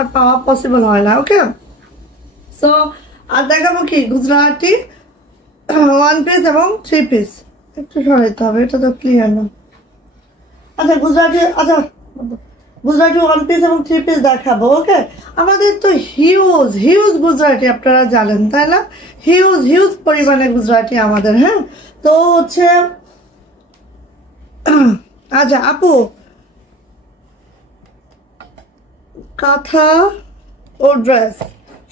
আর পাওয়া পসিবল হয় না। ওকে, সো আর দেখাবো কি গুজরাটি 1 পিস এবং 3 পিস। একটু সরাইতে হবে, এটা তো ক্লিয়ার না। আচ্ছা গুজরাটি 1 পিস এবং 3 পিস দেখাবো। ওকে, আমাদের তো হিউজ হিউজ গুজরাটি আপনারা জানেন তাই না, হিউজ হিউজ পরিমাণে গুজরাটি আমাদের। হ্যাঁ, তো হচ্ছে আচ্ছা আপু, কাঁথা ও ড্রেস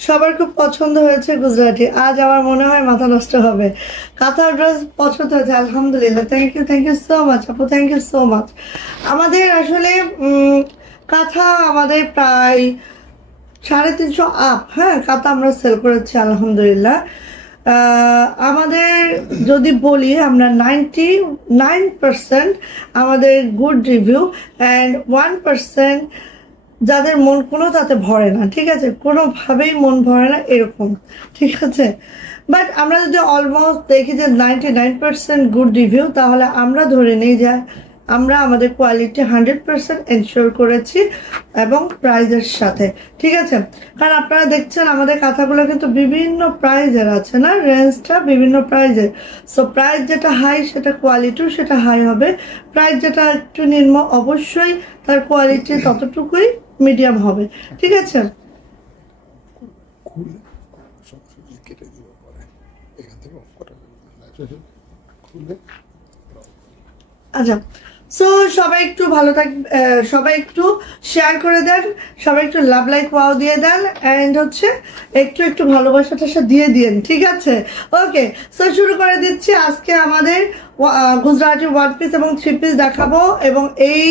সবার খুব পছন্দ হয়েছে গুজরাটি। আজ আমার মনে হয় মাথা নষ্ট হবে। কাঁথা ড্রেস পছন্দ হয়েছে, আলহামদুলিল্লাহ। থ্যাংক ইউ সো মাচ আপু, থ্যাংক ইউ সো মাচ। আমাদের আসলে কাঁথা আমাদের প্রায় 350 আপ। হ্যাঁ, কাঁথা আমরা সেল করেছি আলহামদুলিল্লাহ। আমাদের যদি বলি আমরা 99% আমাদের গুড রিভিউ অ্যান্ড 1% যাদের মন কোনো তাতে ভরে না, ঠিক আছে, কোনোভাবেই মন ভরে না এরকম, ঠিক আছে। বাট আমরা যদি অলমোস্ট দেখি যে 99% গুড রিভিউ, তাহলে আমরা ধরে নিই যে আমরা আমাদের কোয়ালিটি 100% এনশিওর করেছি এবং প্রাইজের সাথে, ঠিক আছে। কারণ আপনারা দেখছেন আমাদের কাঁথাগুলো কিন্তু বিভিন্ন প্রাইজের আছে না, রেঞ্জটা বিভিন্ন প্রাইজের। সো প্রাইস যেটা হাই সেটা কোয়ালিটিও সেটা হাই হবে, প্রাইস যেটা একটু নিম্ন অবশ্যই তার কোয়ালিটি ততটুকুই মিডিয়াম হবে, ঠিক আছে। আচ্ছা, সো সবাই একটু ভালো সবাই একটু শেয়ার করে দেন, সবাই একটু লাভ লাইক ওয়াও দিয়ে দেন, অ্যান্ড হচ্ছে একটু ভালোবাসা টাসা দিয়ে দিন, ঠিক আছে। ওকে, সো শুরু করে দিচ্ছি। আজকে আমাদের গুজরাটি 1 পিস এবং 3 পিস দেখাবো। এবং এই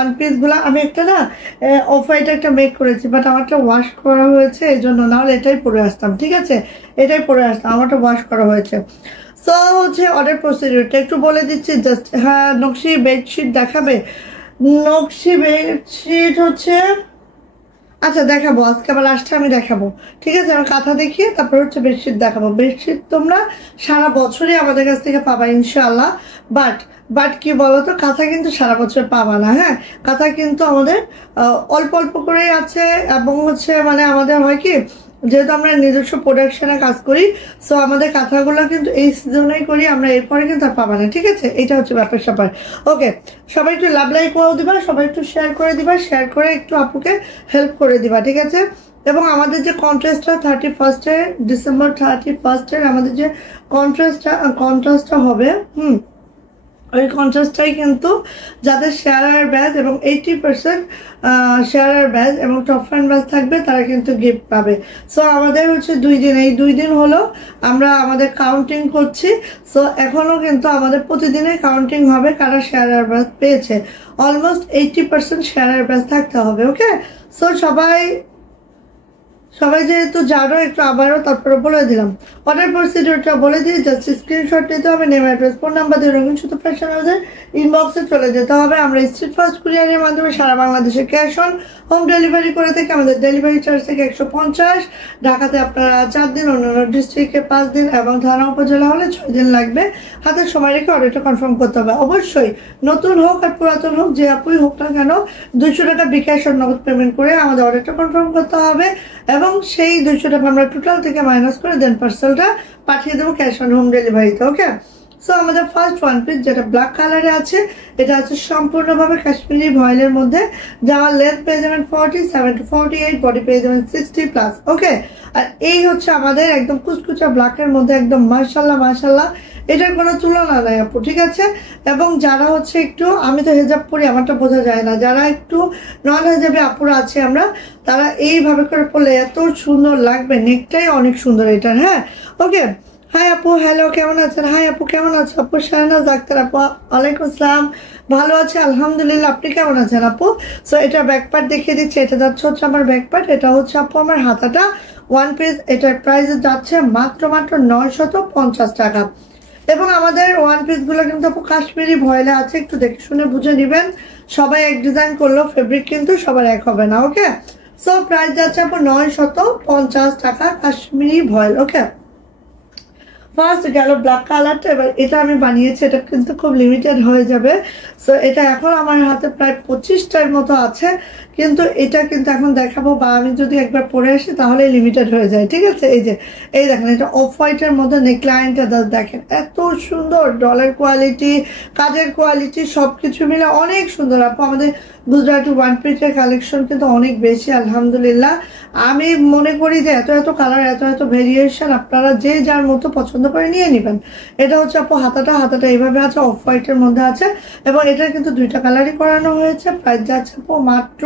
1 পিসগুলো আমি একটা না অফ হোয়াইট একটা মেক করেছি, বাট আমারটা ওয়াশ করা হয়েছে এই জন্য, নাহলে এটাই পরে আসতাম, ঠিক আছে, এটাই পরে আসতাম, আমারটা ওয়াশ করা হয়েছে। সো হচ্ছে অর্ডার প্রসিডিউরটা একটু বলে দিচ্ছি জাস্ট। হ্যাঁ, নকশি বেডশিট দেখাবে, নকশি বেডশিট হচ্ছে আচ্ছা দেখাবো, আজকে আবার লাস্টে আমি দেখাবো, ঠিক আছে। আমি কাঁথা দেখিয়ে তারপর হচ্ছে বেডশিট দেখাবো। বেডশিট তোমরা সারা বছরই আমাদের কাছ থেকে পাবা ইনশাআল্লাহ। বাট কি বলতো, কাঁথা কিন্তু সারা বছর পাবা না। হ্যাঁ, কাঁথা কিন্তু আমাদের অল্প অল্প করেই আছে, এবং হচ্ছে মানে আমাদের হয় কি, যেহেতু আমরা নিজস্ব প্রোডাকশনে কাজ করি, সো আমাদের কাঁথাগুলো কিন্তু এই সিজনেই করি আমরা, এরপরে কিন্তু আর পাবা না, ঠিক আছে। এটা হচ্ছে ব্যাপার স্যাপার। ওকে, সবাই একটু লাভ লাইক ওয়াও দিবা, সবাই একটু শেয়ার করে দিবা, শেয়ার করে একটু আপুকে হেল্প করে দিবা, ঠিক আছে। এবং আমাদের যে কন্ট্রাস্টটা 31 ডিসেম্বর 31 আমাদের যে কন্ট্রাস্টটা হবে, ওই কন্ট্রাস্টটাই কিন্তু যাদের শেয়ার ব্যাজ এবং 80% শেয়ার ব্যাজ এবং টপ ফ্যান ব্যাজ থাকবে তারা কিন্তু গিফট পাবে। সো আমাদের হচ্ছে 2 দিন, এই 2 দিন হলো আমরা আমাদের কাউন্টিং করছি। সো এখনও কিন্তু আমাদের প্রতিদিনের কাউন্টিং হবে কারা শেয়ার ব্যাজ পেয়েছে। অলমোস্ট 80% শেয়ার ব্যাজ থাকতে হবে। ওকে, সো সবাই যেহেতু জানো একটু আবারও তারপরে বলে দিলাম। অর্ডার প্রসিডিউরটা বলে দিয়ে জাস্ট স্ক্রিনশট নিতে হবে, নেম অ্যাড্রেস ফোন নাম্বার দিয়ে রঙিন সুতো ফ্যাশন হাউসের ইনবক্সে চলে যেতে হবে। আমরা স্ট্রিট ফাস্ট কুরিয়ারের মাধ্যমে সারা বাংলাদেশে ক্যাশ অন হোম ডেলিভারি করে থাকি। আমাদের ডেলিভারি চার্জ থেকে 150, ঢাকাতে আপনারা 4 দিন, অন্যান্য ডিস্ট্রিক্টে 5 দিন এবং থানা উপজেলা হলে 6 দিন লাগবে। হাতে সময় রেখে অর্ডারটা কনফার্ম করতে হবে। অবশ্যই নতুন হোক আর পুরাতন হোক, যে আপুই হোক না কেন, 200 টাকা বিকাশ আর নগদ পেমেন্ট করে আমাদের অর্ডারটা কনফার্ম করতে হবে, এবং সেই 200 টাকা আমরা টোটাল থেকে মাইনাস করে দেন পার্সেলটা পাঠিয়ে দেবো ক্যাশ অন হোম ডেলিভারিতে। ওকে, সো আমাদের ফার্স্ট 1 পিস যেটা ব্ল্যাক কালারে আছে, এটা হচ্ছে সম্পূর্ণভাবে কাশ্মীরি ভয়েলের মধ্যে, যাওয়ার লেন্থ পেয়ে যাবেন 47 to 48, বডি পেয়ে যাবেন 60+। ওকে, আর এই হচ্ছে আমাদের একদম কুচকুচা ব্ল্যাকের মধ্যে একদম মাশাল্লাহ, এটার কোনো তুলনা নাই আপু, ঠিক আছে। এবং যারা হচ্ছে একটু, আমি তো হেজাব পরি, আমারটা বোঝা যায় না, যারা একটু নন হেজাবে আপুরা আছে আমরা, তারা এইভাবে করে পড়লে এত সুন্দর লাগবে, নেকটাই অনেক সুন্দর এটার। হ্যাঁ, ওকে, হাই আপু, হ্যালো, কেমন আছেন? হাই আপু, কেমন আছেন? আপু শাহনাজ আক্তার আপু, ওয়ালাইকুম আসসালাম, ভালো আছে আলহামদুলিল্লাহ, আপনি কেমন আছেন আপু? সো এটা ব্যাকপার্ট দেখিয়ে দিচ্ছি, এটা যাচ্ছে হচ্ছে আমার ব্যাকপার্ট, এটা হচ্ছে আপু আমার হাতাটা 1 পিস, এটার প্রাইস যাচ্ছে মাত্র 950 টাকা। এবং আমাদের 1 পিসগুলো কিন্তু আপু কাশ্মীরি ভয়েলে আছে, একটু দেখে শুনে বুঝে নেবেন। সবাই এক ডিজাইন করলেও ফেব্রিক কিন্তু সবার এক হবে না। ওকে, সো প্রাইস যাচ্ছে আপু 950 টাকা কাশ্মীরি ভয়েল। ওকে, ফার্স্ট গেল ব্ল্যাক কালারটা, এবার এটা আমি বানিয়েছি, এটা কিন্তু খুব লিমিটেড হয়ে যাবে। সো এটা এখন আমার হাতে প্রায় 25টার মতো আছে, কিন্তু এটা কিন্তু এখন দেখাবো, বা আমি যদি একবার পরে আসি তাহলে লিমিটেড হয়ে যায়, ঠিক আছে। এই দেখেন এটা অফ হোয়াইটের মধ্যে নেকলাইনটা দেখেন এত সুন্দর, ডলার কোয়ালিটি, কাজের কোয়ালিটি সবকিছু মিলে অনেক সুন্দর। আপু আমাদের গুজরাটি ওয়ান পিসের কালেকশন কিন্তু অনেক বেশি আলহামদুলিল্লাহ। আমি মনে করি যে এত এত কালার, এত এত ভেরিয়েশন, আপনারা যে যার মতো পছন্দ করে নিয়ে নেবেন। এটা হচ্ছে আপু হাতাটা এইভাবে আছে, অফ হোয়াইটের মধ্যে আছে, এবং এটা কিন্তু 2টা কালারই করানো হয়েছে। প্রাইস যাচ্ছে আপু মাত্র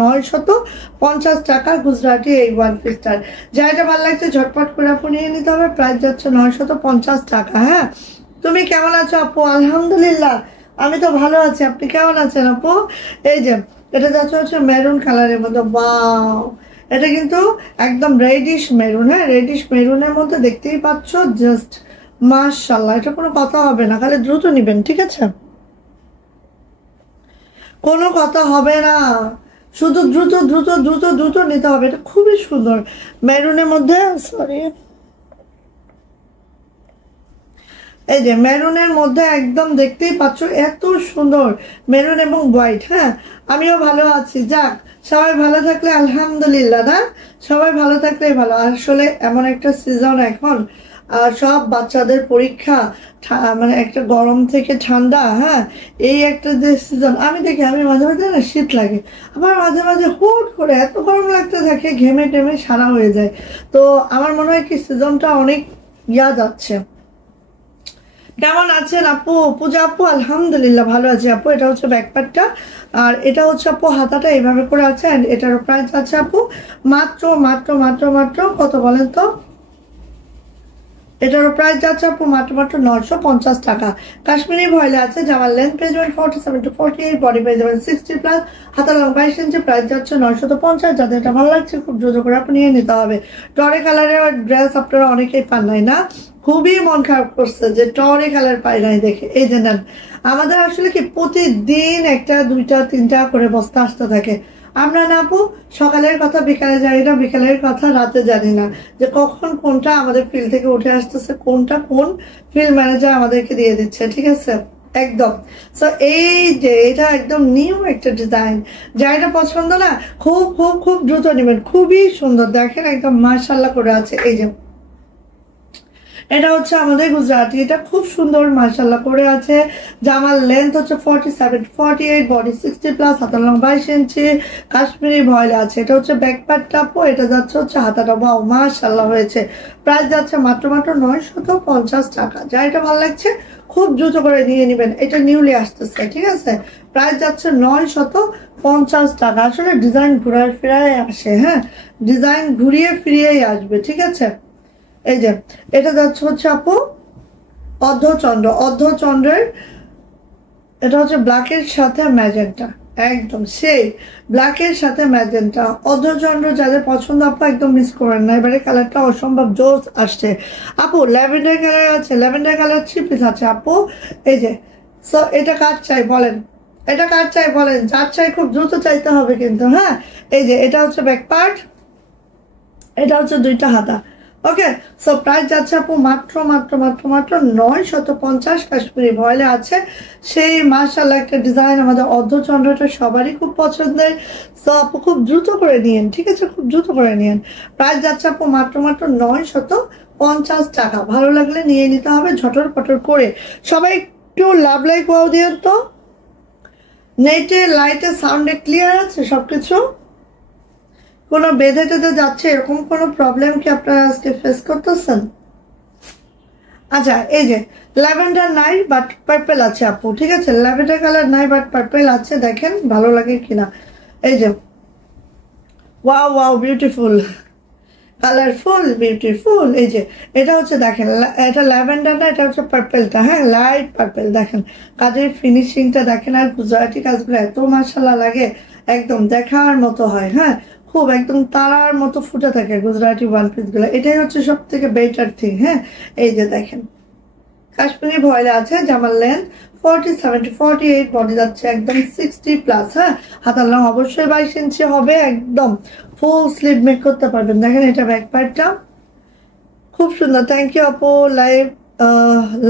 950 টাকা গুজরাটি এই ওয়ান পিসটার। যা এটা ভালো লাগছে ঝটপট করে আপু নিয়ে নিতে হবে। প্রাইস যাচ্ছে 950 টাকা। হ্যাঁ, তুমি কেমন আছো আপু? আলহামদুলিল্লাহ আমি তো ভালো আছি, আপনি কেমন আছেন আপু? এই যে এটা যাচ্ছে হচ্ছে মেরুন কালারের মধ্যে, ওয়াও, এটা কিন্তু একদম রেডিশ মেরুন। হ্যাঁ, রেডিশ মেরুনের মধ্যে দেখতেই পাচ্ছ, জাস্ট মাশাআল্লাহ, এটা কোনো কথা হবে না, খালি দ্রুত নিবেন, ঠিক আছে, কোনো কথা হবে না, শুধু দ্রুত দ্রুত দ্রুত দ্রুত নিতে হবে। এটা খুবই সুন্দর মেরুনের মধ্যে, সরি, এই যে মেরুনের মধ্যে একদম দেখতেই পাচ্ছ এত সুন্দর মেরুন এবং হোয়াইট। হ্যাঁ, আমিও ভালো আছি, যাক সবাই ভালো থাকলে আলহামদুলিল্লাহ, না সবাই ভালো থাকলেই ভালো। আসলে এমন একটা সিজন এখন, সব বাচ্চাদের পরীক্ষা, মানে একটা গরম থেকে ঠান্ডা, হ্যাঁ, এই একটা যে সিজন, আমি দেখি আমি মাঝে মাঝে না শীত লাগে, আবার মাঝে মাঝে হুট করে এত গরম লাগতে থাকে, ঘেমে টেমে সারা হয়ে যায়। তো আমার মনে হয় কি সিজনটা অনেক যাচ্ছে। কেমন আছেন আপু? পূজা আপু আলহামদুলিল্লাহ ভালো আছি আপু। এটা হচ্ছে ব্যাকপ্যাকটা, আর এটা হচ্ছে আপু হাতাটা এইভাবে করে আছে, এন্ড এটারও প্রাইস আছে আপু মাত্র মাত্র মাত্র মাত্র কত বলেন তো? এটারও প্রাইস যাচ্ছে আপু মাত্র 950 টাকা। কাশ্মীরি ভয়েলে আছে, জামার লেন্থ পেয়ে যাবেন 47 to 48, বডি পেয়ে যাবেন 60+, হাতার লং 22 ইঞ্চি। প্রাইস যাচ্ছে 950। যাদের এটা ভালো লাগছে খুব দ্রুত করে আপনি নিয়ে নিতে হবে। টরে কালারের ড্রেস আপনারা অনেকেই পান নাই না, খুবই মন খারাপ করছে যে টরে কালার পাই নাই দেখে। এই যে নেন, আমাদের আসলে কি প্রতিদিন 1টা 2টা 3টা করে বস্তা আসতে থাকে। আমরা না আপু সকালের কথা বিকালে জানি না, বিকালের কথা রাতে জানি না, যে কখন কোনটা আমাদের ফিল্ড থেকে উঠে আসতেছে, কোনটা কোন ফিল্ড ম্যানেজার আমাদেরকে দিয়ে দিচ্ছে, ঠিক আছে একদম। সো এই যে এটা একদম নিউ একটা ডিজাইন, যা এটা পছন্দ না খুব খুব খুব দ্রুত নেবেন, খুবই সুন্দর দেখেন একদম মাশাআল্লাহ করে আছে। এই যে এটা হচ্ছে আমাদের গুজরাটি, এটা খুব সুন্দর মাশাআল্লাহ করে আছে। জামার লেন্থ হচ্ছে 47 48, বডি 60+, হাতার লং 22 ইঞ্চি, কাশ্মীরি ভয়েল আছে। এটা হচ্ছে ব্যাকপ্যাকটা আপু, এটা যাচ্ছে হচ্ছে হাতাটা, ওয়াও মাশাআল্লাহ হয়েছে। প্রাইস যাচ্ছে মাত্র 950 টাকা। যা এটা ভালো লাগছে খুব দ্রুত করে নিয়ে নেবেন, এটা নিউলি আসতেছে, ঠিক আছে। প্রাইস যাচ্ছে 950 টাকা। আসলে ডিজাইন ঘুরায় ফিরায় আসে, হ্যাঁ, ডিজাইন ঘুরিয়ে ফিরিয়েই আসবে, ঠিক আছে। এই যে এটা যাচ্ছে হচ্ছে আপু অর্ধচন্দ্রের, এটা হচ্ছে ব্ল্যাকের সাথে ম্যাজেন্টা, একদম সেই ব্ল্যাকের সাথে ম্যাজেন্টা। অর্ধচন্দ্র যাদের পছন্দ আপু একদম মিস করেন না, এবারে কালারটা অসম্ভব জোস আসছে আপু। ল্যাভেন্ডার কালার আছে, ল্যাভেন্ডার কালার 3 পিস আছে আপু। এই যে সো এটা কার চাই বলেন, এটা কার চাই বলেন, যার চাই খুব দ্রুত চাইতে হবে কিন্তু। হ্যাঁ, এই যে এটা হচ্ছে ব্যাক পার্ট, এটা হচ্ছে 2টা হাতা। ওকে, সো প্রাইস যাচ্ছে আপু মাত্র মাত্র মাত্র মাত্র 950। কাশ্মীরি ভয়েলে আছে, সেই মাশাআল্লাহ একটা ডিজাইন, আমাদের অর্ধচন্দ্রটা সবারই খুব পছন্দের। সো আপু খুব দ্রুত করে নিয়েন, ঠিক আছে, খুব দ্রুত করে নিয়েন। প্রাইস যাচ্ছে আপু মাত্র মাত্র 950 টাকা। ভালো লাগলে নিয়ে নিতে হবে ঝটর পটর করে। সবাই একটু লাভ লাইক ওয়াও দিয়েন তো। নেটে লাইটে সাউন্ডে ক্লিয়ার আছে সবকিছু? কোনো বেঁধে টেঁধে যাচ্ছে এরকম কোনো প্রবলেম কি আপনারা আজকে ফেস করতেছেন? আচ্ছা, এই যে ল্যাভেন্ডার নাই বাট পার্পেল আছে আপু, ঠিক আছে, ল্যাভেন্ডার কালার নাই বাট পার্পেল আছে, দেখেন ভালো লাগে কিনা। এই যে wow wow beautiful, colourful beautiful. এই যে এটা হচ্ছে দেখেন, এটা ল্যাভেন্ডার না, এটা হচ্ছে পার্পেলটা, হ্যাঁ লাইট পার্পেল। দেখেন কাজের ফিনিশিংটা দেখেন, আর গুজরাটি কাজগুলো এত মাশাআল্লাহ লাগে, একদম দেখার মতো হয়। হ্যাঁ, খুব একদম তারার মতো ফুটে থাকে গুজরাটি ওয়ান পিস গুলো, এটাই হচ্ছে সব থেকে বেটার থিং। হ্যাঁ, এই যে দেখেন কাশ্মীরি ভয়েলে আছে, জামার লেন্থ 47 to 48, বডি যাচ্ছে একদম 60+। হ্যাঁ, হাতার লং অবশ্যই 22 ইঞ্চি হবে, একদম ফুল স্লিভ মেক করতে পারবেন। দেখেন এটা ব্যাক পার্টটা, খুব সুন্দর, থ্যাংক ইউ আপু। Live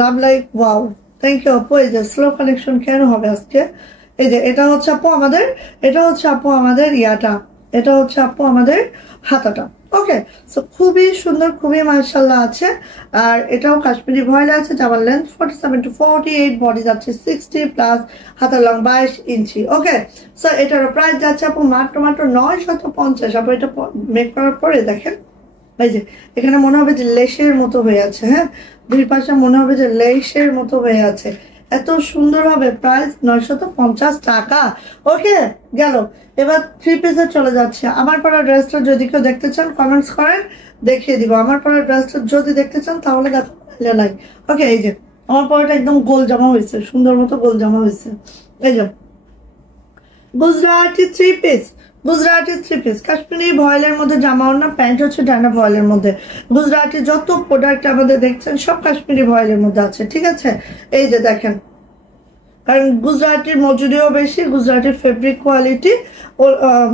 love like wow, thank you আপু। এই যে স্লো কানেকশন কেন হবে আজকে? এই যে এটা হচ্ছে আপু আমাদের, এটা হচ্ছে আপু আমাদের ইয়াটা, এটা হচ্ছে আপু আমাদের হাতাটা। ওকে, সো খুবই সুন্দর, খুবই মাশাআল্লাহ আছে। আর এটাও কাশ্মীরি ভয়েলে আছে, জামার লেন্থ 47 to 48, বডি যাচ্ছে 60 প্লাস, হাতার লং 22 ইঞ্চি। ওকে, সো এটারও প্রাইস যাচ্ছে আপু মাত্র মাত্র 950। আপু এটা মেক করার পরে দেখেন, এই যে এখানে মনে হবে যে লেশের মতো হয়ে আছে, হ্যাঁ, দুই পাশে মনে হবে যে লেশের মতো হয়ে আছে, এত সুন্দর হবে। প্রাইস 950 টাকা। ওকে, গেল। এবার থ্রি পিসে চলে যাচ্ছে। আমার পরা ড্রেসটা যদি কেউ দেখতে চান কমেন্টস করেন, দেখিয়ে দিব। আমার পরা ড্রেসটা যদি দেখতে চান তাহলে দেখো নাই। ওকে, এই যে আমার পরাটা একদম গোল জামা হয়েছে, সুন্দর মতো গোল জামা হয়েছে। এই যে Gujarati three piece, Gujarati three piece Kashmiri ভয়েলের মধ্যে জামা ওড়না, প্যান্ট হচ্ছে ডানা ভয়েলের মধ্যে। গুজরাটি যত প্রোডাক্ট আমাদের দেখছেন সব কাশ্মীরি ভয়েলের মধ্যে আছে, ঠিক আছে। এই যে দেখেন, কারণ গুজরাটির মজুরিও বেশি, গুজরাটির ফেব্রিক কোয়ালিটি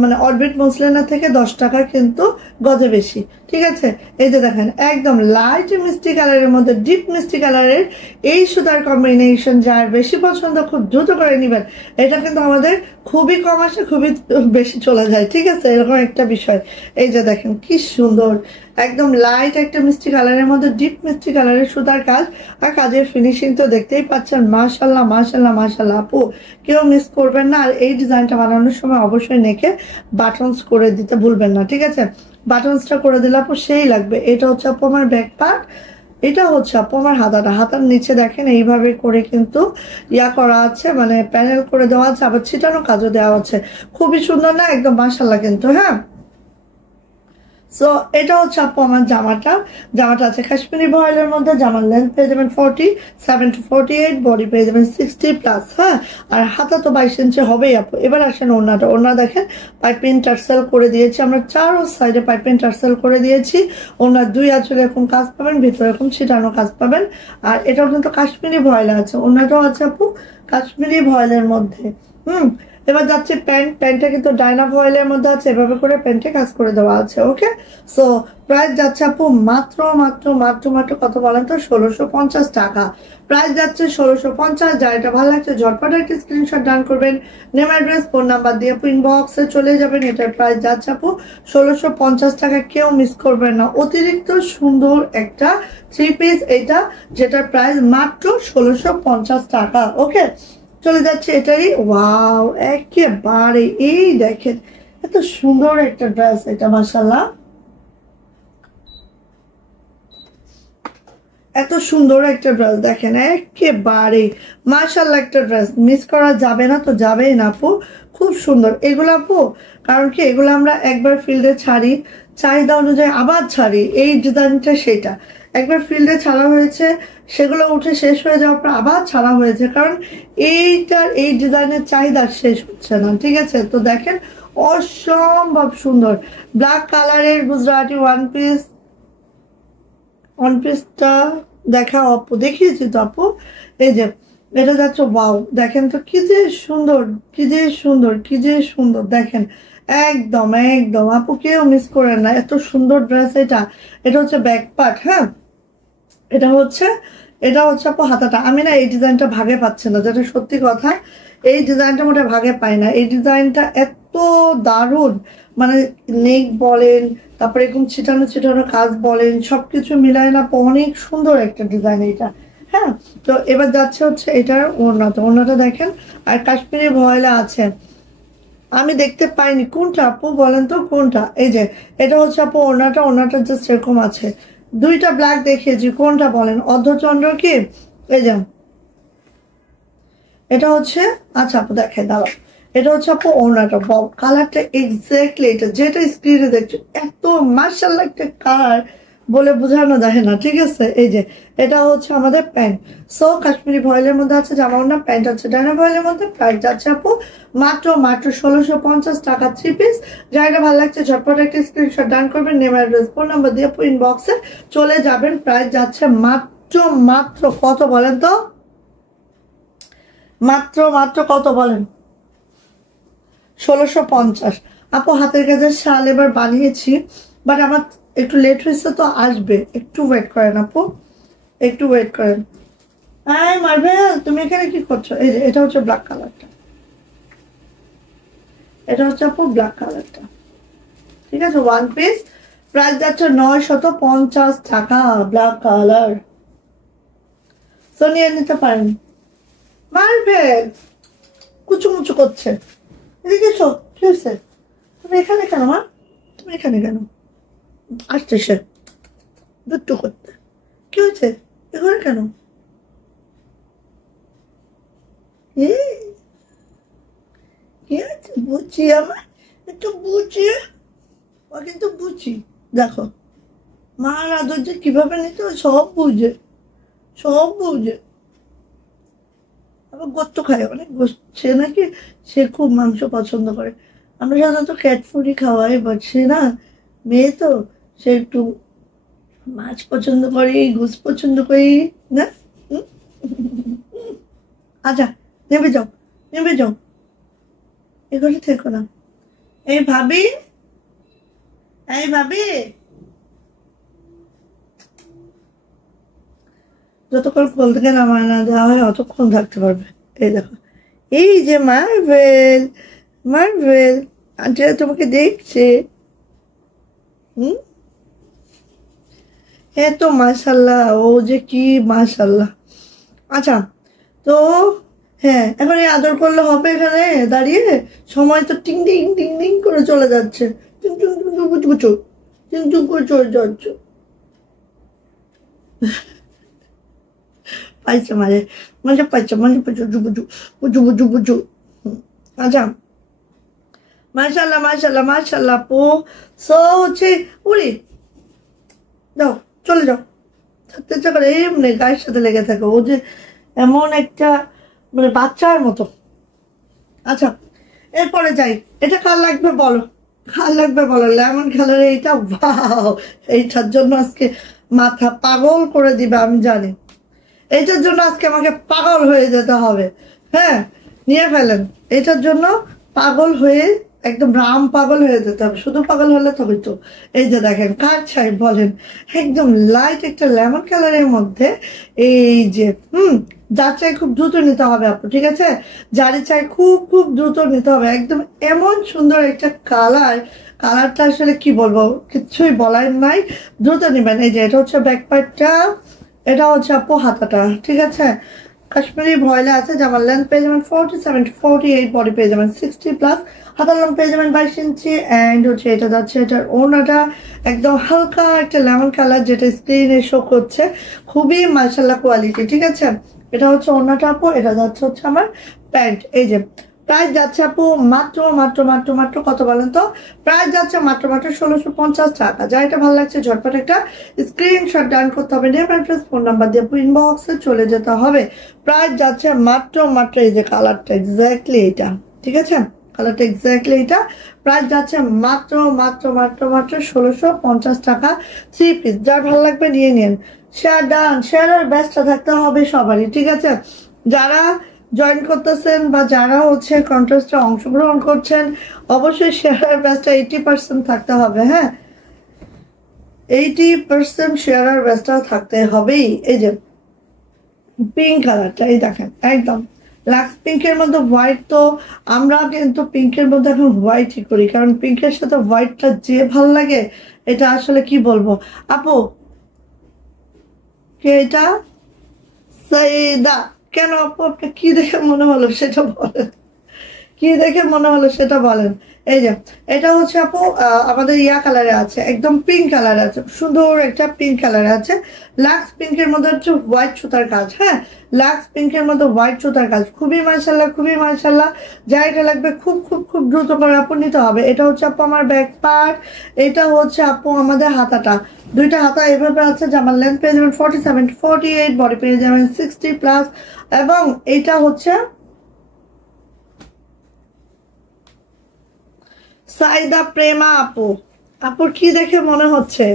মানে অরবিট মসলিনা থেকে 10 টাকা কিন্তু গজে বেশি, ঠিক আছে। এই যে দেখেন একদম লাইট মিষ্টি কালারের মধ্যে ডিপ মিষ্টি কালারের এই সুতার কম্বিনেশন, যার বেশি পছন্দ খুব দ্রুত করে নেবেন। এটা কিন্তু আমাদের খুবই কম আসে, খুবই বেশি চলে যায়, ঠিক আছে, এরকম একটা বিষয়। এই যে দেখেন কি সুন্দর, একদম লাইট একটা মিষ্টি কালারের মধ্যে ডিপ মিষ্টি কালারের সুতার কাজ, আর কাজের ফিনিশিং তো দেখতেই পাচ্ছেন। মাশাল্লাহ মাশাল্লাহ মাশাল্লাহ আপু, কেউ মিস করবেন না। আর এই ডিজাইনটা বানানোর সময় অবশ্যই নেকে বাটনস করে দিতে ভুলবেন না, ঠিক আছে। বাটনসটা করে দিলে আপু সেই লাগবে। এটা হচ্ছে আপু আমার ব্যাক পার্ট, এটা হচ্ছে আপু আমার হাতাটা। হাতার নিচে দেখেন এইভাবে করে কিন্তু ইয়া করা আছে, মানে প্যানেল করে দেওয়া আছে, আবার ছিটানো কাজও দেওয়া আছে। খুবই সুন্দর না একদম, মাশাল্লাহ কিন্তু। হ্যাঁ, সো এটা হচ্ছে আপু আমার জামাটা। জামাটা আছে কাশ্মীরি ভয়েলের মধ্যে, জামার লেন্থ পেয়ে যাবেন 47 to 48, বডি পেয়ে যাবেন 60 প্লাস। হ্যাঁ, আর হাতা তো 22 ইঞ্চি হবেই আপু। এবার আসেন ওড়নাটা। ওড়না দেখেন পাইপিং টার্সেল করে দিয়েছি আমরা, চারো সাইডে পাইপিং টার্সেল করে দিয়েছি। ওড়নার দুই আঁচলে এরকম কাজ পাবেন, ভিতরে এরকম ছিটানো কাজ পাবেন। আর এটাও কিন্তু কাশ্মীরি ভয়েল আছে, ওড়নাটাও আছে আপু কাশ্মীরি ভয়েলের মধ্যে। এবার যাচ্ছে প্যান্ট। প্যান্টটা কিন্তু ডায়না ভয়েলের মধ্যে আছে, এভাবে করে প্যান্টে কাজ করে দেওয়া আছে। ওকে, সো প্রাইস যাচ্ছে আপু মাত্র মাত্র মাত্র মাত্র কত বলেন তো? 1650 টাকা। প্রাইস যাচ্ছে 1650। যার এটা ভালো লাগছে ঝটপট একটা স্ক্রিনশট ডান করবেন, নেম অ্যাড্রেস ফোন নাম্বার দিয়ে ইনবক্সে চলে যাবেন। এটার প্রাইস যাচ্ছে আপু 1650 টাকা, কেউ মিস করবেন না। অতিরিক্ত সুন্দর একটা থ্রি পিস এটা, যেটার প্রাইস মাত্র 1650 টাকা। ওকে, চলে যাচ্ছে এটারই। ওয়াও, একেবারে এই দেখেন এত সুন্দর একটা ড্রেস এটা, মাশাআল্লাহ এত সুন্দর একটা ড্রেস দেখেন, একেবারে মাশাআল্লাহ একটা ড্রেস, মিস করা যাবে না তো যাবেই না আপু। খুব সুন্দর এগুলো আপু, কারণ কি এগুলো আমরা একবার ফিল্ডে ছাড়ি, চাহিদা অনুযায়ী আবার ছাড়ি। এই ডিজাইনটা সেটা, একবার ফিল্ডে ছাড়া হয়েছে, সেগুলো উঠে শেষ হয়ে যাওয়ার পর আবার ছাড়া হয়েছে, কারণ এইটার এই ডিজাইনের চাহিদা শেষ হচ্ছে না, ঠিক আছে। তো দেখেন অসম্ভব সুন্দর ব্ল্যাক কালারের গুজরাটি ওয়ান পিস। ওয়ান পিসটা দেখা আপু দেখিয়েছি তো আপু। এই যে এটা যাচ্ছে, ওয়াও দেখেন তো কি যে সুন্দর, কি যে সুন্দর, কি যে সুন্দর দেখেন, একদম একদম আপু কেউ মিস করেন না, এত সুন্দর ড্রেস এটা। এটা হচ্ছে ব্যাক পার্ট। হ্যাঁ, এটা হচ্ছে আপু হাতাটা। আমি না এই ডিজাইনটা ভাগে পাচ্ছি না, যেটা সত্যি কথা। এই ডিজাইনটা মোটে ভাগে পাই না। এই ডিজাইনটা এত দারুণ, মানে নেক বলেন, তারপরে এরকম ছিটানো ছিটানো কাজ বলেন, সবকিছু মিলায় না অনেক সুন্দর একটা ডিজাইন এটা। হ্যাঁ, তো এবার যাচ্ছে হচ্ছে এটার ওড়নাটা। ওড়নাটা দেখেন, আর কাশ্মীরি ভয়েলা আছে। আমি দেখতে পাইনি কোনটা আপু বলেন তো কোনটা? এই যে এটা হচ্ছে আপু ওড়নাটা। ওড়নাটা জাস্ট এরকম আছে, দুইটা ব্ল্যাক দেখিয়েছি, কোনটা বলেন? অর্ধচন্দ্র কি? এই যে এটা হচ্ছে, আচ্ছা আপু দেখে দাঁড়াও, এটা হচ্ছে আপু ওড়নাটা। কালারটা এক্স্যাক্টলি এটা যেটা স্ক্রিনে দেখছো, এত মাশাআল্লাহ একটা কালার বলে বোঝানো যায় না, ঠিক আছে। এই যে এটা হচ্ছে আমাদের প্যান্ট। সো কাশ্মীরি ভয়েলের মধ্যে আছে জামা ওড়না, প্যান্ট হচ্ছে ডায়না ভয়েলের মধ্যে। প্রাইস যাচ্ছে আপু মাত্র মাত্র 1650 টাকা থ্রি পিস। যারা ভালো লাগছে ঝটপট একটা স্ক্রিনশট ডান করবেন, নেম অ্যাড্রেস ফোন নাম্বার দিয়ে ইনবক্সে চলে যাবেন। প্রাইস যাচ্ছে মাত্র মাত্র কত বলেন তো? মাত্র মাত্র কত বলেন? 1650। আপু হাতের কাজের শাল এবার বানিয়েছি, বাট আমার একটু লেট হয়েছে তো আসবে, একটু ওয়েট করেন আপু, একটু ওয়েট করেন। হ্যাঁ মার্বেল, তুমি এখানে কি করছো? এই যে এটা হচ্ছে ব্ল্যাক কালারটা, এটা হচ্ছে আপু ব্ল্যাক কালারটা, ঠিক আছে? ওয়ান পিস, প্রাইস যাচ্ছে 950 টাকা, ব্ল্যাক কালার। তো নিয়ে নিতে পারেন। মার্বেল কুচুমুচু করছে, এদিকে এসো, কি হয়েছে? তুমি এখানে কেন মা? তুমি এখানে কেন? আসছে সে দুট্টু করতে, কি হয়েছে এখানে কেন? কি আছে বুঝি আমার, একটু বুঝি, ও কিন্তু বুঝি, দেখো মার আদর যে কিভাবে নিতে হয় সব বুঝে, সব বুঝে। আবার গোস্ত খায়, অনেক গোস্ত, সে নাকি সে খুব মাংস পছন্দ করে। আমরা সাধারণত ক্যাট ফুডই খাওয়াই, বাট সে না মেয়ে তো, সে একটু মাছ পছন্দ করে, গোস পছন্দ করি না। আচ্ছা নেমে যাও, নেমে যাও, এখানে থেকো না। এই ভাবি, এই ভাবি, যতক্ষণ কোল থেকে নামায় না দেওয়া হয় অতক্ষণ থাকতে পারবে। এই দেখো, এই যে মার্ভেল, মার্ভেল আন্টিরা তোমাকে দেখছে। হুম, হ্যাঁ তো মাশাল্লাহ, ও যে কি মাশাল্লাহ। আচ্ছা তো হ্যাঁ, এখন এই আদর করলে হবে এখানে দাঁড়িয়ে? সময় তো টিং টিং টিং টিং করে চলে যাচ্ছে, টুং টুং টুং টুং বুচু বুচু, টুং টুং করে চলে যাচ্ছে। পাইছে মাঝে মাঝে, পাইছে মাঝে পাইছে, বুঝু বুঝু বুঝু বুঝু বুঝু। আচ্ছা মাশাল্লাহ মাশাল্লাহ মাশাল্লাহ আপু। সো হচ্ছে উড়ি যাও, চলে যাও, থাকতে ইচ্ছা করে এমনি গায়ের সাথে লেগে থাকে, ও যে এমন একটা মানে বাচ্চার মতো। আচ্ছা এরপরে যাই, এটা কার লাগবে বলো, কার লাগবে বলো? লেমন কালার এইটা, ওয়াও, এইটার জন্য আজকে মাথা পাগল করে দিবে আমি জানি, এইটার জন্য আজকে আমাকে পাগল হয়ে যেতে হবে। হ্যাঁ নিয়ে ফেলেন, এটার জন্য পাগল হয়ে একদম রাম পাগল হয়ে যেতে হবে, শুধু পাগল হলে তবে তো। এই যে দেখেন কার চাই বলেন, একদম লাইট একটা লেমন কালারের মধ্যে। এই যে যার চাই খুব দ্রুত নিতে হবে আপু, ঠিক আছে? যারই চাই খুব খুব দ্রুত নিতে হবে, একদম এমন সুন্দর একটা কালার, কালারটা আসলে কি বলবো, কিছুই বলার নাই, দ্রুত নিবেন। এই যে এটা হচ্ছে ব্যাক পার্টটা, এটা হচ্ছে আপু হাতাটা, ঠিক আছে? কাশ্মীরি ভয়েলে আছে, জামার লেন্থ পেয়ে যাবেন 47 to 48, বডি পেয়ে যাবেন 60+, হাতার লং পেয়ে যাবেন 22 ইঞ্চি। অ্যান্ড হচ্ছে এটা যাচ্ছে, এটার ওড়নাটা একদম হালকা একটা লেমন কালার, যেটা স্ক্রিনে শো করছে, খুবই মাশাআল্লাহ কোয়ালিটি, ঠিক আছে? এটা হচ্ছে ওড়নাটা আপু, এটা যাচ্ছে হচ্ছে আমার প্যান্ট। এই যে প্রাইস যাচ্ছে আপু মাত্র মাত্র মাত্র মাত্র কত বলেন তো? প্রাইস যাচ্ছে মাত্র মাত্র 1650 টাকা। যা এটা ভালো লাগছে ঝটপট একটা স্ক্রিনশট ডান করতে হবে, নেম অ্যাড্রেস ফোন নাম্বার দিয়ে ইনবক্সে চলে যেতে হবে। প্রাইস যাচ্ছে মাত্র মাত্র, এই যে কালারটা এক্স্যাক্টলি এটা, ঠিক আছে? কালারটা এক্স্যাক্টলি এটা, প্রাইস যাচ্ছে মাত্র মাত্র মাত্র মাত্র 1650 টাকা, 3 পিস। যার ভালো লাগবে নিয়ে নিন। শেয়ার ডান, শেয়ারের ব্যস্ত থাকতে হবে সবারই, ঠিক আছে? যারা জয়েন করতেছেন বা যারা হচ্ছে কন্টেস্টে অংশগ্রহণ করছেন, অবশ্যই শেয়ার ব্যাচটা 80% থাকতে হবে। হ্যাঁ 80% শেয়ার ব্যাচটা থাকতে হবেই। এই যে পিঙ্ক কালারটা, এই দেখেন একদম লাক্স পিঙ্কের মধ্যে হোয়াইট, তো আমরা কিন্তু পিঙ্কের মধ্যে এখন হোয়াইটই করি, কারণ পিঙ্কের সাথে হোয়াইটটা যে ভালো লাগে, এটা আসলে কি বলবো আপু, কে এটা? সাইদা। কেন আপু, আপনার কি দেখে মনে হলো সেটা বলেন, কি দেখে মনে হলো সেটা বলেন। এই যে এটা হচ্ছে আপু আমাদের ইয়া কালারে আছে, একদম পিঙ্ক কালারে আছে, সুন্দর একটা পিঙ্ক কালারে আছে, লাক্স পিঙ্কের মধ্যে হচ্ছে হোয়াইট সুতার কাজ। হ্যাঁ লাক্স পিঙ্কের মধ্যে হোয়াইট সুতার কাজ, খুবই মাশাল্লাহ, খুবই মাশাল্লাহ। যা এটা লাগবে খুব খুব খুব দ্রুত করে আপু নিতে হবে। এটা হচ্ছে আপু আমার ব্যাক পার্ট, এটা হচ্ছে আপু আমাদের হাতাটা, দুইটা হাতা এভাবে আছে। জামার লেন্থ পেয়ে যাবেন 47 to 48, বডি পেয়ে যাবেন 60+, এবং এইটা হচ্ছে সাইদা প্রেমা আপু। আপুর কি দেখে মনে হচ্ছে?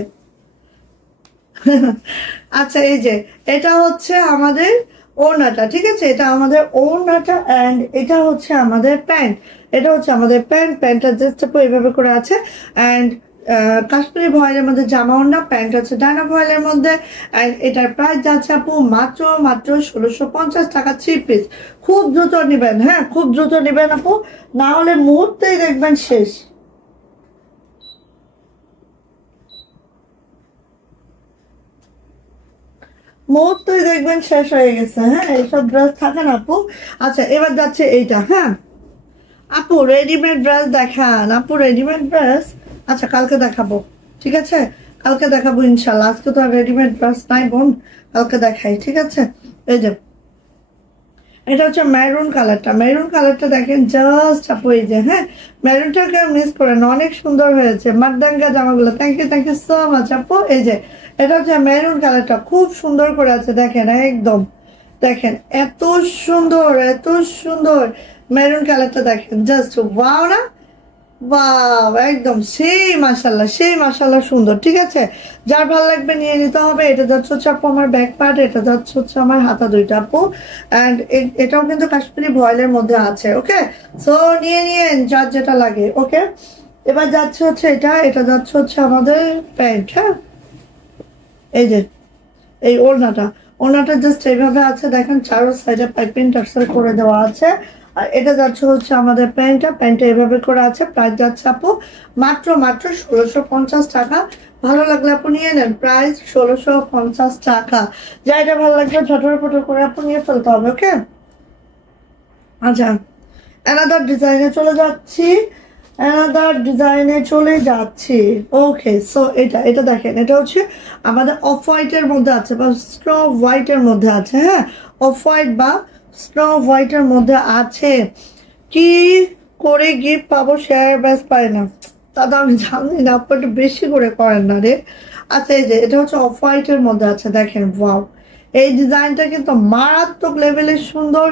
আচ্ছা এই যে এটা হচ্ছে আমাদের ওড়নাটা, ঠিক আছে? এটা আমাদের ওড়নাটা, অ্যান্ড এটা হচ্ছে আমাদের প্যান্ট, এটা হচ্ছে আমাদের প্যান্ট। প্যান্টটা জাস্ট আপু এইভাবে করে আছে, অ্যান্ড কাশ্মীরি ভয়েলের মধ্যে জামা ওড়না, প্যান্ট হচ্ছে ডায়না ভয়েলের মধ্যে। অ্যান্ড এটার প্রাইস যাচ্ছে আপু মাত্র 1650 টাকা 3 পিস। খুব দ্রুত নেবেন, হ্যাঁ খুব দ্রুত নেবেন আপু, না হলে মুহূর্তেই দেখবেন শেষ। মুহূর্তেই দেখবেন শেষ হয়ে গেছে। হ্যাঁ এইসব ড্রেস থাকে না আপু। আচ্ছা এবার যাচ্ছে এইটা। হ্যাঁ আপু রেডিমেড ড্রেস দেখান, আপু রেডিমেড ড্রেস। আচ্ছা কালকে দেখাবো, ঠিক আছে কালকে দেখাবো ইনশাল্লাহ। আজকে তো আর রেডিমেড ড্রেস নাই বোন, কালকে দেখাই, ঠিক আছে। এই যে এটা হচ্ছে মেরুন কালারটা, মেরুন কালারটা দেখেন জাস্ট আপু, এই যে হ্যাঁ মেরুনটাকে মিস করেন, অনেক সুন্দর হয়েছে মারদাঙ্গা জামাগুলো। থ্যাংক ইউ সো মাচ আপু। এই যে এটা হচ্ছে মেরুন কালারটা, খুব সুন্দর করে আছে দেখেন, একদম দেখেন এত সুন্দর এত সুন্দর মেরুন কালারটা দেখেন, জাস্ট ওয়াও না, বাহ একদম সেই মাশাল্লাহ সুন্দর, ঠিক আছে। যার ভালো লাগবে নিয়ে নিতে হবে। এটা যাচ্ছে হচ্ছে আপু আমার ব্যাক পার্ট, এটা যাচ্ছে হচ্ছে আমার হাতা দুইটা আপু। অ্যান্ড এটাও কিন্তু কাশ্মীরি ভয়েলের মধ্যে আছে। ওকে সো নিয়ে নিয়ে যার যেটা লাগে। ওকে এবার যাচ্ছে হচ্ছে এটা যাচ্ছে হচ্ছে আমাদের প্যান্ট। হ্যাঁ এই যে এই ওড়নাটা জাস্ট এইভাবে আছে দেখেন, চারো সাইডে পাইপিং টার্সেল করে দেওয়া আছে। আর এটা যাচ্ছে হচ্ছে আমাদের প্যান্টটা এভাবে করে আছে। প্রাইস যাচ্ছে আপু মাত্র 1650 টাকা। ভালো লাগলে আপু নিয়ে নেন, প্রাইস 1650 টাকা। যা এটা ভালো লাগবে ঝটপট করে আপু নিয়ে ফেলতে হবে। ওকে আচ্ছা অ্যানাদার ডিজাইনে চলে যাচ্ছি। ওকে সো এটা দেখেন, এটা হচ্ছে আমাদের অফ হোয়াইটের মধ্যে আছে বা স্নো হোয়াইটের মধ্যে আছে। হ্যাঁ অফ হোয়াইট বা স্নো হোয়াইটের মধ্যে আছে। কি করে গিফট পাবো শেয়ার ব্যাস পাই না, দাদা আমি জানি না, আপু একটু বেশি করে করেন না রে। আচ্ছা এই যে এটা হচ্ছে অফ হোয়াইটের মধ্যে আছে দেখেন, ওয়াও এই ডিজাইনটা কিন্তু মারাত্মক লেভেলের সুন্দর,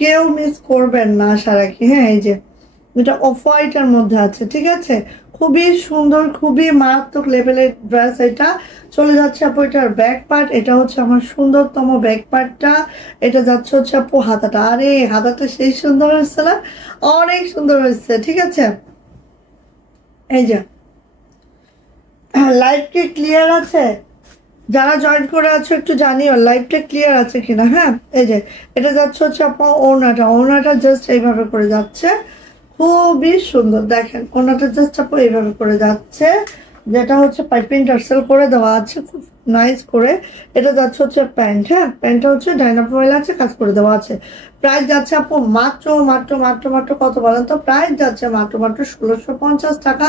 কেউ মিস করবেন না আশা রাখি। হ্যাঁ এই যে এটা অফ হোয়াইটের মধ্যে আছে, ঠিক আছে খুবই সুন্দর, খুবই মারাত্মক লেভেলের ড্রেস। এটা চলে যাচ্ছে আপু এটার ব্যাক পার্ট, এটা হচ্ছে আমার সুন্দরতম ব্যাক পার্টটা। এটা যাচ্ছে হচ্ছে আপু হাতাটা, আরে হাতাটা সেই সুন্দর হয়েছে না, অনেক সুন্দর হয়েছে, ঠিক আছে। এই যে লাইভ কি ক্লিয়ার আছে? যারা জয়েন করে আছো একটু জানিও লাইভটা ক্লিয়ার আছে কিনা। হ্যাঁ এই যে এটা যাচ্ছে হচ্ছে আপনার ওড়নাটা জাস্ট এইভাবে করে যাচ্ছে, খুবই সুন্দর দেখেন ওড়নাটা জাস্ট আপু এইভাবে করে যাচ্ছে, যেটা হচ্ছে পাইপিং টার্সেল করে দেওয়া আছে খুব নাইস করে। এটা যাচ্ছে হচ্ছে প্যান্ট। হ্যাঁ প্যান্টটা হচ্ছে ডায়না ফয়েল আছে, কাজ করে দেওয়া আছে। প্রাইস যাচ্ছে আপু মাত্র কত বলেন তো? প্রাইস যাচ্ছে মাত্র 1650 টাকা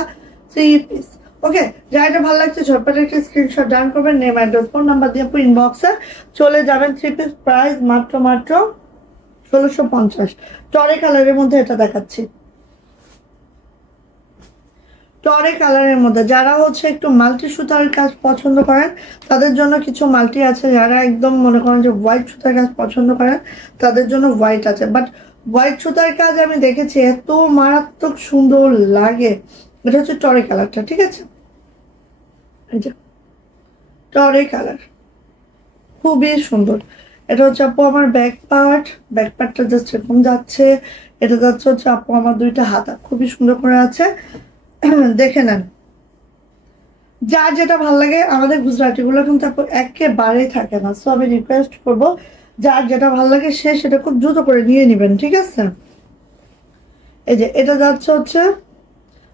3 পিস। ওকে যা এটা ভালো লাগছে ঝটপট একটা স্ক্রিনশট ডান করবেন, নেম অ্যাড্রেস ফোন নাম্বার দিয়ে আপু ইনবক্সে চলে যাবেন। 3 পিস প্রাইস মাত্র 1650। টরে কালারের মধ্যে এটা দেখাচ্ছি, টরে কালারের মধ্যে। যারা হচ্ছে একটু মাল্টি সুতার কাজ পছন্দ করেন তাদের জন্য কিছু মাল্টি আছে, যারা একদম মনে করেন যে হোয়াইট সুতার কাজ পছন্দ করেন তাদের জন্য হোয়াইট আছে। বাট হোয়াইট সুতার কাজ আমি দেখেছি এত মারাত্মক সুন্দর লাগে। এটা হচ্ছে টরে কালারটা, ঠিক আছে এই যে টরে কালার খুবই সুন্দর। এটা হচ্ছে আপু আমার ব্যাক পার্টটা জাস্ট এরকম যাচ্ছে। এটা যাচ্ছে হচ্ছে আপু আমার দুইটা হাতা খুবই সুন্দর করে আছে, দেখে নেন। যার যেটা ভালো লাগে, আমাদের গুজরাটি গুলো কিন্তু একেবারেই থাকে না। সো আমি রিকোয়েস্ট করবো যার যেটা ভালো লাগে সে সেটা খুব দ্রুত করে নিয়ে নিবেন, ঠিক আছে। এই যে এটা যাচ্ছে হচ্ছে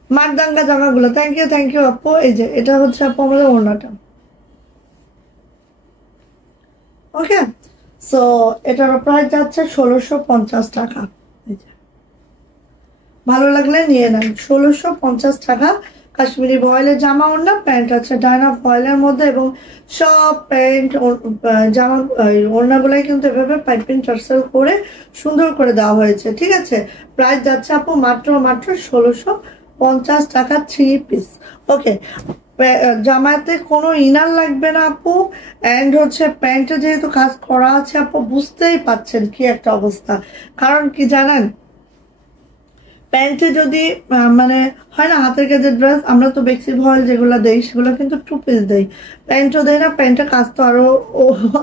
মারদাঙ্গা জামাগুলো। থ্যাংক ইউ আপু। এই যে এটা হচ্ছে আপু আমাদের ওড়নাটা। ওকে সো এটার প্রাইস যাচ্ছে 1650 টাকা। ভালো লাগলে নিয়ে নেন, 1650 টাকা। কাশ্মীরি ভয়েলের জামা ওড়না, প্যান্ট আছে ডায়না ভয়েলের মধ্যে, এবং সব প্যান্ট জামা ওড়নাগুলাই কিন্তু এভাবে পাইপিং টার্সেল করে সুন্দর করে দেওয়া হয়েছে, ঠিক আছে। প্রাইস যাচ্ছে আপু মাত্র 1650 টাকা 3 পিস। ওকে জামাতে কোনো ইনার লাগবে না আপু। অ্যান্ড হচ্ছে প্যান্টে যেহেতু কাজ করা আছে আপু বুঝতেই পাচ্ছেন কি একটা অবস্থা। কারণ কি জানেন, প্যান্টে যদি মানে হয় না হাতের কাজের ড্রেস, আমরা তো বেক্সি ভয়েল যেগুলো দেই সেগুলো কিন্তু 2 পিস দেই, প্যান্টও দেয় না। প্যান্টের কাজ তো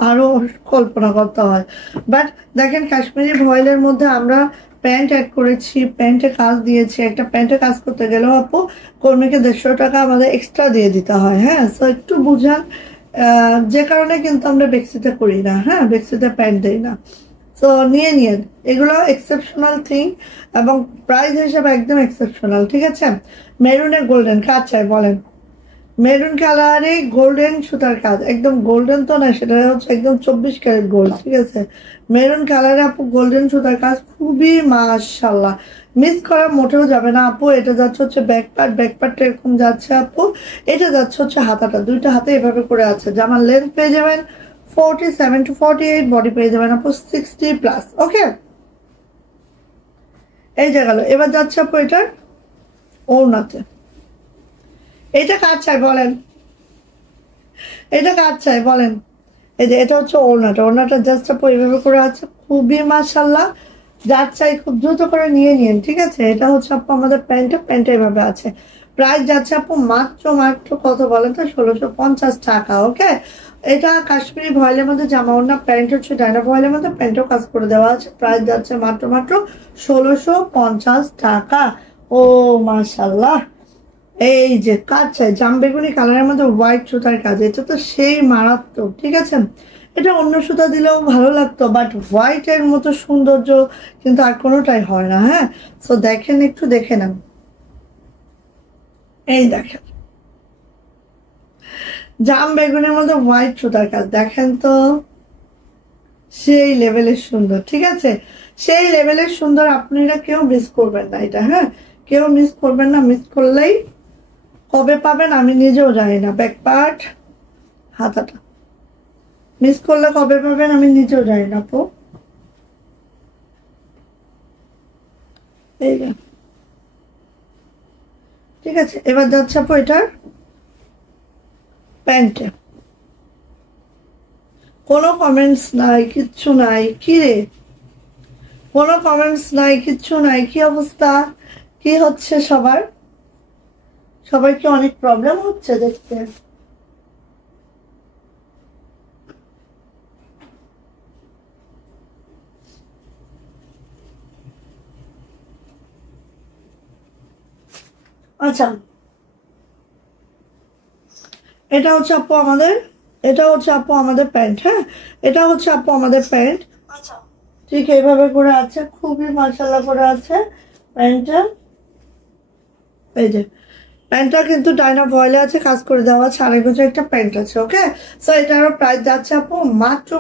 আরো কল্পনা করতে হয়। বাট দেখেন কাশ্মীরি ভয়েলের মধ্যে আমরা প্যান্ট অ্যাড করেছি, প্যান্টে কাজ দিয়েছি। একটা প্যান্টে কাজ করতে গেলেও আপু কর্মীকে 150 টাকা আমাদের এক্সট্রা দিয়ে দিতে হয়। হ্যাঁ, সো একটু বুঝান, যে কারণে কিন্তু আমরা বেক্সিতে করি না। হ্যাঁ, বেক্সিতে প্যান্ট দেই না। তো নিয়ে নিন, এগুলো এক্সেপশনাল থিং এবং প্রাইস হিসেবে একদম এক্সেপশনাল। ঠিক আছে, মেরুনে গোল্ডেন কাজ চাই বলেন? মেরুন কালারে গোল্ডেন সুতার কাজ, একদম গোল্ডেন তো না, সেটা হচ্ছে একদম 24 ক্যারেট গোল্ড। ঠিক আছে, মেরুন কালারে আপু গোল্ডেন সুতার কাজ, খুবই মাশাআল্লাহ, মিস করা মোটেও যাবে না আপু। এটা যাচ্ছে হচ্ছে ব্যাক পার্টটা এরকম যাচ্ছে আপু। এটা যাচ্ছে হচ্ছে হাতাটা, দুইটা হাতে এভাবে করে আছে। জামার লেন্থ পেয়ে যাবেন 47 to 48, বডি পেয়ে যাবেন আপু 60+। ওকে, এই যে গেল। এবার যাচ্ছে আপু এটার ওড়নাতে। এটা কাজ চাই বলেন? এটা কাজ চাই বলেন? এই যে এটা হচ্ছে ওড়নাটা জাস্ট আপু এইভাবে করে আছে, খুবই মাশাআল্লাহ। যার চাই খুব দ্রুত করে নিয়ে নিন। ঠিক আছে, এটা হচ্ছে আপু আমাদের প্যান্টটা এইভাবে আছে। প্রাইস যাচ্ছে আপু মাত্র কত বলেন তো? 1650 টাকা। ওকে, এটা কাশ্মীরি ভয়েলের মধ্যে জামা ওড়না, প্যান্ট হচ্ছে ডাইনা ভয়েলের মধ্যে, প্যান্টও কাজ করে দেওয়া আছে। প্রাইস যাচ্ছে মাত্র 1650 টাকা। ও মাশাআল্লাহ, এই যে কাজ চাই জাম বেগুনি কালারের মধ্যে হোয়াইট সুতার কাজ, এটা তো সেই মারাত্মক। ঠিক আছে, এটা অন্য সুতা দিলেও ভালো লাগতো, বাট হোয়াইট এর মতো সৌন্দর্য কিন্তু আর কোনোটাই হয় না। হ্যাঁ, সো দেখেন, একটু দেখে নেন। এই দেখেন জাম বেগুনের মধ্যে হোয়াইট সুতার কাজ, দেখেন তো, সেই লেভেলের সুন্দর। ঠিক আছে, সেই লেভেলের সুন্দর, আপনারা কেউ মিস করবেন না এটা। হ্যাঁ, কেউ মিস করবেন না, মিস করলেই কবে পাবেন আমি নিজেও জানি না। ব্যাক পার্ট হাতাটা মিস করলে কবে পাবেন আমি নিজেও জানি না আপু। এই ঠিক আছে, এবার যাচ্ছে আপু এটার প্যান্টে। কোনো কমেন্টস নাই, কিচ্ছু নাই। কি রে, কোনো কমেন্টস নাই, কিচ্ছু নাই? কি অবস্থা, কি হচ্ছে সবার? সবার কি অনেক প্রবলেম হচ্ছে দেখতে? আচ্ছা, এটা হচ্ছে আপু আমাদের, এটা হচ্ছে আপু আমাদের প্যান্ট। হ্যাঁ, এটা হচ্ছে আপু আমাদের প্যান্ট। আচ্ছা, ঠিক এইভাবে করে আছে, খুবই মাশাআল্লাহ করে আছে প্যান্টটা। এই যে প্যান্টটা কিন্তু ডাইনা ভয়েলে আছে, কাজ করে দেওয়া আছে, আড়াই গজের একটা প্যান্ট আছে। ওকে, সো এটারও প্রাইস যাচ্ছে আপু মাত্র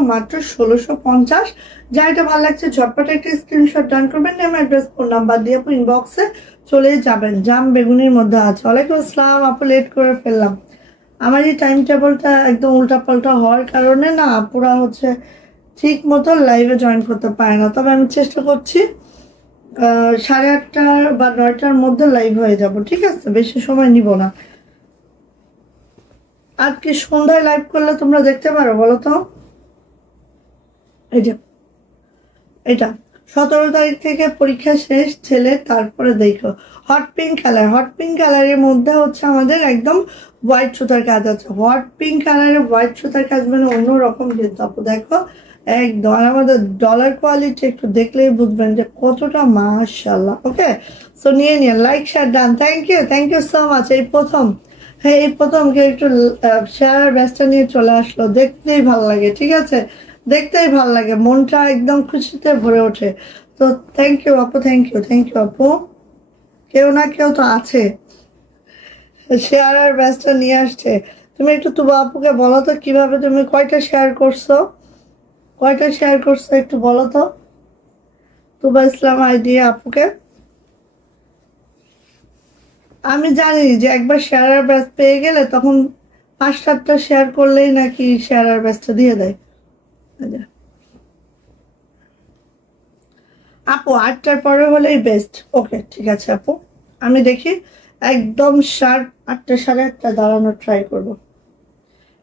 1650। যা এটা ভালো লাগছে ঝটপট একটা স্ক্রিনশট ডান করবেন, নেম অ্যাড্রেস ফোন নাম্বার দিয়ে আপু ইনবক্সে চলে যাবেন। জাম বেগুনির মধ্যে আছে। ওয়ালাইকুম আসসালাম আপু, লেট করে ফেললাম। আমার এই টাইম টেবিলটা একদম উল্টাপাল্টা হওয়ার কারণে না পুরা হচ্ছে ঠিক মতো লাইভে জয়েন করতে পারে না। তবে আমি চেষ্টা করছি 8:30 বা 9টার মধ্যে লাইভ হয়ে যাব। ঠিক আছে, বেশি সময় নিব না। আজকে সন্ধ্যায় লাইভ করলে তোমরা দেখতে পারো বলো তো? এই যে এটা 17 তারিখ থেকে পরীক্ষা শেষ ছেলে, তারপরে দেখো হট পিঙ্ক কালারের মধ্যে হচ্ছে আমাদের একদম হোয়াইট সুতার কাজ আছে। হট পিঙ্ক কালারের হোয়াইট সুতার কাজ মানে অন্যরকম কিন্তু আপু, দেখো একদম। আর আমাদের ডলার কোয়ালিটি একটু দেখলেই বুঝবেন যে কতটা মাশাআল্লাহ। ওকে, সো নিয়ে নিন, like share done. Thank you so much. এই প্রথম, হ্যাঁ এই প্রথম কেউ একটু শেয়ার ব্যস্ত নিয়ে চলে আসলো, দেখতেই ভালো লাগে। ঠিক আছে, দেখতেই ভালো লাগে, মনটা একদম খুশিতে ভরে ওঠে। তো থ্যাংক ইউ আপু, থ্যাংক ইউ আপু। কেউ না কেউ তো আছে শেয়ার আর ব্যস্ত নিয়ে আসছে। তুমি একটু তুবা আপুকে বলো তো কিভাবে তুমি কয়টা শেয়ার করছো একটু বলো তো তুবা ইসলাম আইডি আপুকে। আমি জানি যে একবার শেয়ার আর ব্যাচ পেয়ে গেলে তখন 5-7টা শেয়ার করলেই নাকি শেয়ার আর ব্যাচটা দিয়ে দেয়। আপু 8টার পরে হলেই বেস্ট। ওকে ঠিক আছে আপু, আমি দেখি একদম শার্প 8টা 8:30 দাঁড়ানোর ট্রাই করবো।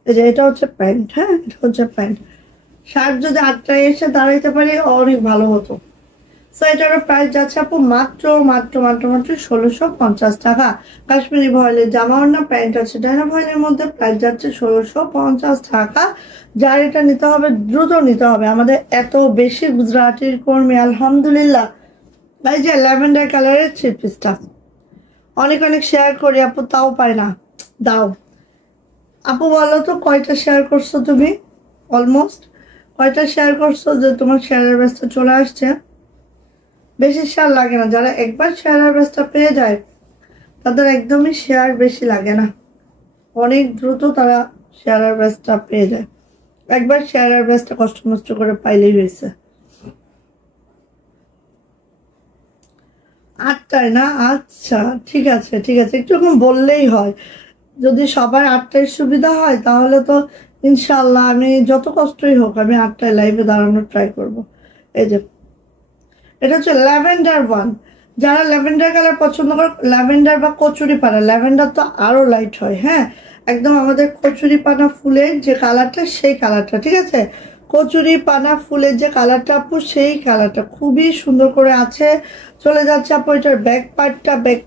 এই যে এটা হচ্ছে প্যান্ট। হ্যাঁ, এটা হচ্ছে প্যান্ট। শার্প যদি 8টায় এসে দাঁড়াইতে পারি অনেক ভালো হতো। সো এটারও প্রাইস যাচ্ছে আপু মাত্র 1650 টাকা। কাশ্মীরি ভয়েলের জামা ওড়না প্যান্ট আছে ডাইনা ভয়েলের মধ্যে, প্রাইস যাচ্ছে 1650 টাকা। যার এটা নিতে হবে দ্রুত নিতে হবে। আমাদের এত বেশি গুজরাটির কর্মী, আলহামদুলিল্লাহ এই যে ল্যাভেন্ডার কালারের 3 পিসটা অনেক অনেক শেয়ার করি আপু, তাও পায় না। দাও আপু, বলো তো কয়টা শেয়ার করছো তুমি? অলমোস্ট কয়টা শেয়ার করছো যে তোমার শেয়ারের ব্যস্ত চলে আসছে? বেশি শেয়ার লাগে না, যারা একবার শেয়ারের ব্যস্ত পেয়ে যায় তাদের একদমই শেয়ার বেশি লাগে না, অনেক দ্রুত তারা শেয়ারের ব্যস্ত পেয়ে যায়। একবার শেয়ারের ব্যস্ত কষ্ট মষ্ট করে পাইলেই হয়েছে। 8টায় না? আচ্ছা ঠিক আছে ঠিক আছে, একটু বললেই হয়। যদি সবার 8টায় সুবিধা হয় তাহলে তো ইনশাল্লাহ আমি যত কষ্টই হোক আমি 8টায় লাইভে দাঁড়ানোর ট্রাই করব। এই যে এটা হচ্ছে ল্যাভেন্ডার 1। যারা ল্যাভেন্ডার কালার পছন্দ করে, ল্যাভেন্ডার বা কচুরি পানা, ল্যাভেন্ডার তো আরো লাইট হয়। হ্যাঁ, একদম আমাদের কচুরি পানা ফুলের যে কালারটা সেই কালারটা, ঠিক আছে? কচুরি পানা ফুলের যে কালারটা আপু, সেই কালারটা খুবই সুন্দর করে আছে। চলে যাচ্ছে আপু এটার ব্যাক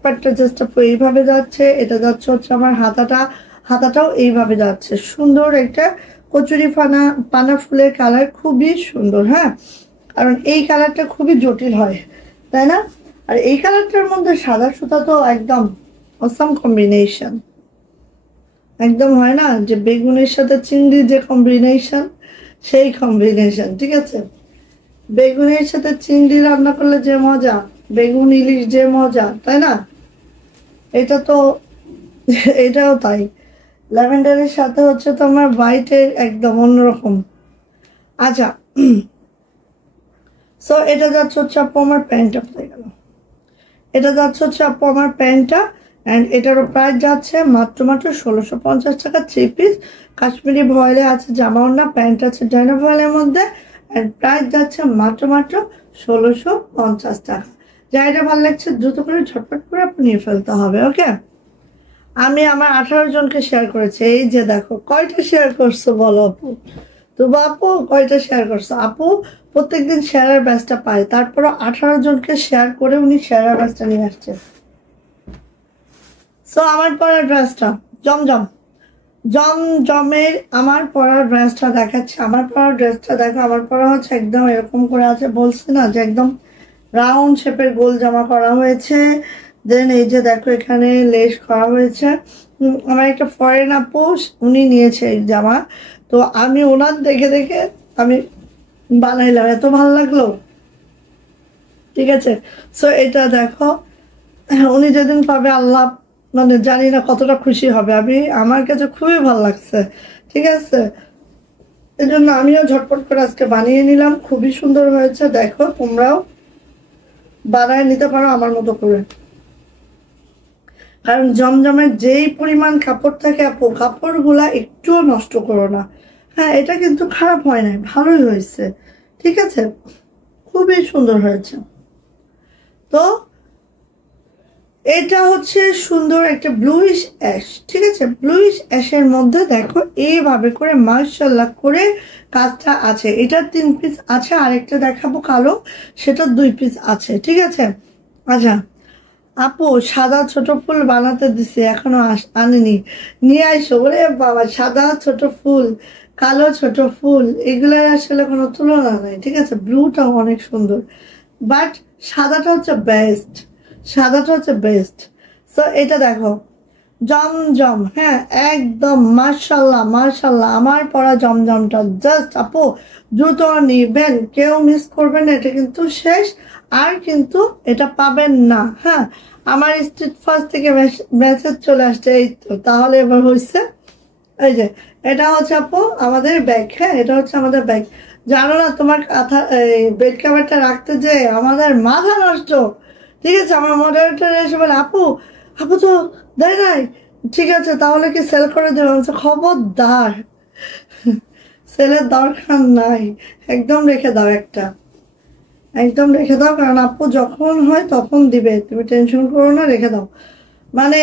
পার্টটা জাস্ট আপু এইভাবে যাচ্ছে। এটা যাচ্ছে হচ্ছে আমার হাতাটাও এইভাবে যাচ্ছে। সুন্দর একটা কচুরি পানা ফুলের কালার, খুবই সুন্দর। হ্যাঁ, কারণ এই কালারটা খুবই জটিল হয়, তাই না? আর এই কালারটার মধ্যে সাদা সুতা তো একদম অসাম কম্বিনেশন। একদম হয় না যে বেগুনের সাথে চিংড়ির যে কম্বিনেশন, সেই কম্বিনেশন, ঠিক আছে? বেগুনের সাথে চিংড়ি রান্না করলে যে মজা, বেগুন ইলিশ যে মজা, তাই না? এটা তো এটাও তাই। ল্যাভেন্ডারের সাথে হচ্ছে তোমার হোয়াইটের একদম অন্যরকম। আচ্ছা, সো এটা যাচ্ছে হচ্ছে আপু আমার প্যান্টটা, পেয়ে গেল। এটা যাচ্ছে হচ্ছে আপু আমার প্যান্টটা, অ্যান্ড এটারও প্রাইস যাচ্ছে মাত্র 1650 টাকা। 3 পিস কাশ্মীরি ভয়েলে আছে, জামা ওড়না, প্যান্ট আছে ডাইনা ভয়েলের মধ্যে, অ্যান্ড প্রাইস যাচ্ছে মাত্র 1650 টাকা। যা এটা ভালো লাগছে দ্রুত করে ঝটপট করে আপনি নিয়ে ফেলতে হবে। ওকে, আমি আমার 18 জনকে শেয়ার করেছি। এই যে দেখো কয়টা শেয়ার করছো বলো আপু? তো আপু কয়টা শেয়ার করছো? আপু প্রত্যেকদিন শেয়ারের ব্যাচটা পায়, তারপরও 18 জনকে শেয়ার করে উনি শেয়ারের ব্যাচটা নিয়ে আসছে। সো আমার পরার ড্রেসটা জমজমের আমার পরার ড্রেসটা দেখাচ্ছে। আমার পরার ড্রেসটা দেখো, আমার পরা হচ্ছে একদম এরকম করে আছে, বলছি না যে একদম রাউন্ড শেপের গোল জামা করা হয়েছে। দেন এই যে দেখো এখানে লেস করা হয়েছে। আমার একটা ফরেন আপু উনি নিয়েছে এই জামা, তো আমি ওনার দেখে দেখে আমি বানাইলাম, এত ভালো লাগলো। ঠিক আছে, সো এটা দেখো উনি যেদিন পাবে আল্লাহ মানে জানি না কতটা খুশি হবে। আমার কাছে খুবই ভালো লাগছে। ঠিক আছে, এই জন্য আমিও ঝটপট করে আজকে বানিয়ে নিলাম। খুবই সুন্দর হয়েছে, দেখো তোমরাও বানায় নিতে পারো আমার মতো করে। কারণ জমজমের যেই পরিমাণ কাপড় থাকে আপু, কাপড়গুলা একটুও নষ্ট করো না। হ্যাঁ, এটা কিন্তু খারাপ হয় নাই, ভালোই হয়েছে। ঠিক আছে, খুবই সুন্দর হয়েছে। তো এটা হচ্ছে সুন্দর একটা ব্লুইশ অ্যাশ। ঠিক আছে, ব্লুইশ অ্যাশের মধ্যে দেখো এইভাবে করে মাশাআল্লাহ করে কাজটা আছে। এটা 3 পিস আছে, আরেকটা দেখাবো কালো, সেটা 2 পিস আছে। ঠিক আছে, আচ্ছা আপু সাদা ছোট ফুল বানাতে দিছে, এখনো আনেনি, নিয়ে আইসো। ওরে বাবা, সাদা ছোট ফুল, কালো ছোট ফুল, এগুলোর আসলে কোনো তুলনা নাই। ঠিক আছে, ব্লুটাও অনেক সুন্দর, বাট সাদাটা হচ্ছে বেস্ট, সাদাটা হচ্ছে বেস্ট। তো এটা দেখো জমজম, হ্যাঁ একদম মাশাল্লাহ মাশাল্লাহ। আমার পরা জমজমটা জাস্ট আপু দ্রুত নিবেন, কেউ মিস করবেন না, এটা কিন্তু শেষ, আর কিন্তু এটা পাবেন না। হ্যাঁ, আমার স্ট্রিট ফার্স্ট থেকে মেসেজ চলে আসছে, এই তো তাহলে এবার হয়েছে। এই যে এটা হচ্ছে আপু আমাদের ব্যাগ। হ্যাঁ, এটা হচ্ছে আমাদের ব্যাগ। জানো না তোমার কাঁথা বেড কাভারটা রাখতে যে আমাদের মাথা নষ্ট। ঠিক আছে, আমার মডারেটর এসে বলে আপু আপু তো দেয় নাই। ঠিক আছে, তাহলে কি সেল করে দেবে? খবরদার, সেলের দরকার নাই, একদম রেখে দাও, একদম রেখে দাও, কারণ আপু যখন হয় তখন দিবে, তুমি টেনশন করো না, রেখে দাও। মানে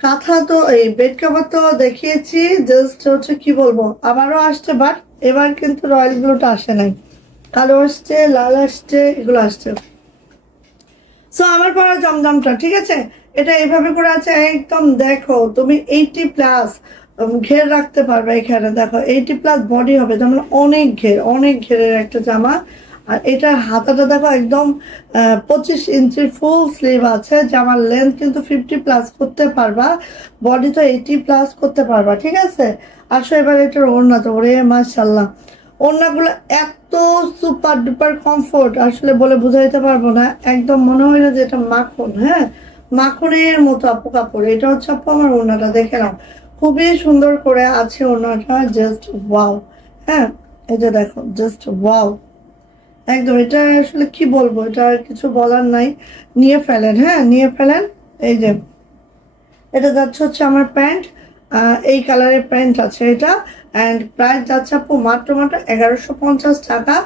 কাঁথা তো এই বেড কভার তো দেখিয়েছি, জাস্ট হচ্ছে কি বলবো, আবারও আসছে, বাট এবার কিন্তু রয়্যাল ব্লুটা আসে নাই, কালো আসছে, লাল আসছে, এগুলো আসছে। সো আমার পরা জমজমটা, ঠিক আছে, এটা এইভাবে করে আছে একদম। দেখো তুমি 80+ ঘের রাখতে পারবে এখানে। দেখো 80+ বডি হবে, যেমন অনেক ঘেরের একটা জামা। আর এটার হাতাটা দেখো একদম 25 ইঞ্চির ফুল স্লিভ আছে, জামার লেন্থ কিন্তু 50+ করতে পারবা, বডি তো 80+ করতে পারবা, ঠিক আছে। আসো এবার এটার ওড়না, তো ওরে মাশাল্লাহ, ওড়নাগুলো এত সুপার ডুপার কমফোর্ট, আসলে বলে বুঝাইতে পারবো না, একদম মনে হয় না যে এটা মাখন, হ্যাঁ মাখনের মতো আপু কাপড়। এটা হচ্ছে আপু আমার ওড়নাটা, দেখে নাও খুবই সুন্দর করে আছে ওড়নাটা, জাস্ট ওয়াও। হ্যাঁ এই যে দেখো, জাস্ট ওয়াও একদম। এটা আসলে কি বলবো, এটা কিছু বলার নাই, নিয়ে ফেলেন, হ্যাঁ নিয়ে ফেলেন। এই যে এটা যাচ্ছে হচ্ছে আমার প্যান্ট, এই কালারের প্যান্ট আছে এটা, অ্যান্ড প্রাইস যাচ্ছে আপু মাত্র মাত্র 1150 টাকা।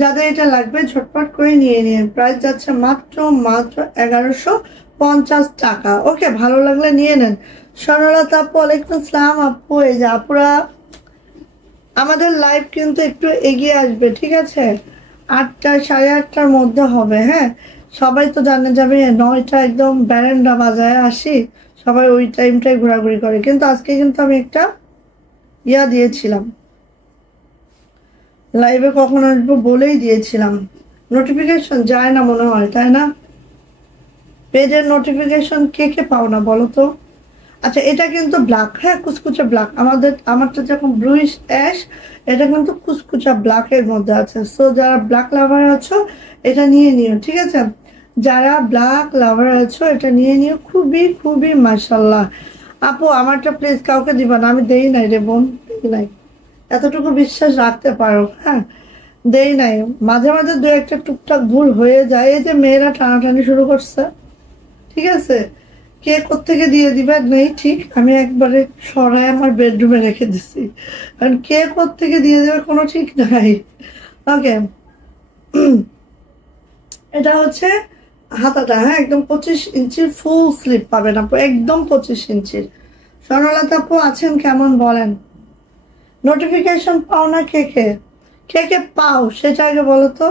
যাদের এটা লাগবে ঝটপট করে নিয়ে নিন, প্রাইস যাচ্ছে মাত্র মাত্র 1150 টাকা। ওকে, ভালো লাগলে নিয়ে নেন। সরলতা আপু ওয়ালাইকুম আসসালাম। আপু এই যে আপুরা আমাদের লাইভ কিন্তু একটু এগিয়ে আসবে, ঠিক আছে, 8টা 8:30টার মধ্যে হবে, হ্যাঁ সবাই তো জানে যাবে 9টা একদম ব্যারেন্ডা বাজায় আসি, সবাই ওই টাইমটাই ঘোরাঘুরি করে, কিন্তু আজকে কিন্তু আমি একটা ইয়া দিয়েছিলাম, লাইভে কখন আসবো বলেই দিয়েছিলাম, নোটিফিকেশন যায় না মনে হয়, তাই না? পেজের নোটিফিকেশন কে কে পাও না বলো তো? আচ্ছা এটা কিন্তু ব্ল্যাক, হ্যাঁ কুচকুচা ব্ল্যাক, আমারটা যখন ব্লুইশ অ্যাশ, এটা কিন্তু কুচকুচা ব্ল্যাকের মধ্যে আছে। সো যারা ব্ল্যাক লাভার আছো এটা নিয়ে নিও, ঠিক আছে, যারা ব্ল্যাক লাভার আছো এটা নিয়ে নিও, খুবই খুবই মাশাল্লাহ। আপু আমারটা প্লিজ কাউকে দিবা না, আমি দেই নাই রে বোন, দেই নাই, এতটুকু বিশ্বাস রাখতে পারো, হ্যাঁ দেই নাই, মাঝে মাঝে দু একটা টুকটাক ভুল হয়ে যায়, এই যে মেয়েরা টানাটানি শুরু করছে, ঠিক আছে, কে কোত্থেকে দিয়ে দিবে নেই ঠিক, আমি একবারে সরাই আমার বেডরুমে রেখে দিছি, কারণ কে কোত্থেকে দিয়ে দেবে কোনো ঠিক নাই। ওকে, এটা হচ্ছে হাতাটা, হ্যাঁ একদম 25 ইঞ্চির ফুল স্লিপ পাবেন আপু, একদম 25 ইঞ্চির। স্বর্ণলতা আপু আছেন কেমন বলেন? নোটিফিকেশন পাও না কে কে, কে কে পাও সেটা আগে বলো তো।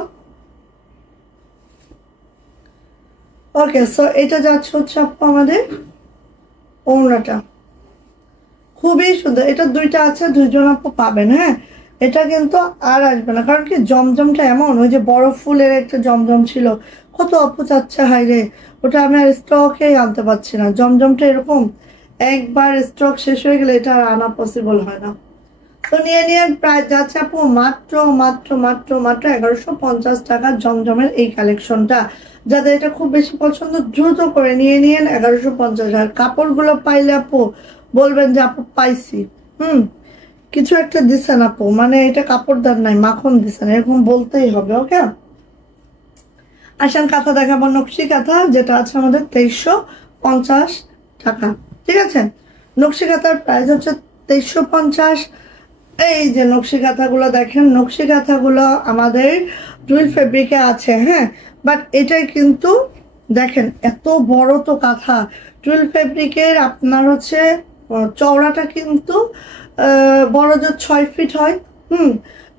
ওকে, সো এটা যাচ্ছে হচ্ছে আপু আমাদের ওড়নাটা, খুবই সুন্দর, এটা দুইটা আছে, দুইজন আপু পাবেন, হ্যাঁ এটা কিন্তু আর আসবে না, কারণ কি জমজমটা এমন, ওই যে বড় ফুলের একটা জমজম ছিল, কত আপু চাচ্ছে, হাই রে ওটা আমি আর স্টকে আনতে পারছি না, জমজমটা এরকম একবার স্টক শেষ হয়ে গেলে এটা আর আনা পসিবল হয় না। তো নিয়ে নিয়ে প্রাইস যাচ্ছে আপু মাত্র মাত্র মাত্র মাত্র 1150 টাকা জমজমের এই কালেকশনটা। যাদের এটা খুব বেশি পছন্দ দ্রুত করে নিয়ে নিয়েন, 1150। আর কাপড়গুলো পাইলে আপু বলবেন যে আপু পাইছি, কিছু একটা দিচ্ছেন আপু, মানে এটা কাপড়দার নাই মাখন দিচ্ছেন, এরকম বলতেই হবে। ওকে, আসেন কাঁথা দেখাবো, নকশি কাঁথা যেটা আছে আমাদের 2350 টাকা, ঠিক আছে, নকশি কাঁথার প্রাইস হচ্ছে 2350। এই যে নকশি কাঁথাগুলো দেখেন, নকশি কাঁথাগুলো আমাদের টুইল ফেব্রিকে আছে, হ্যাঁ বাট এটাই কিন্তু দেখেন এত বড় তো কাঁথা, টুইল ফেব্রিকের আপনার হচ্ছে চওড়াটা কিন্তু বড় জোর 6 ফিট হয়,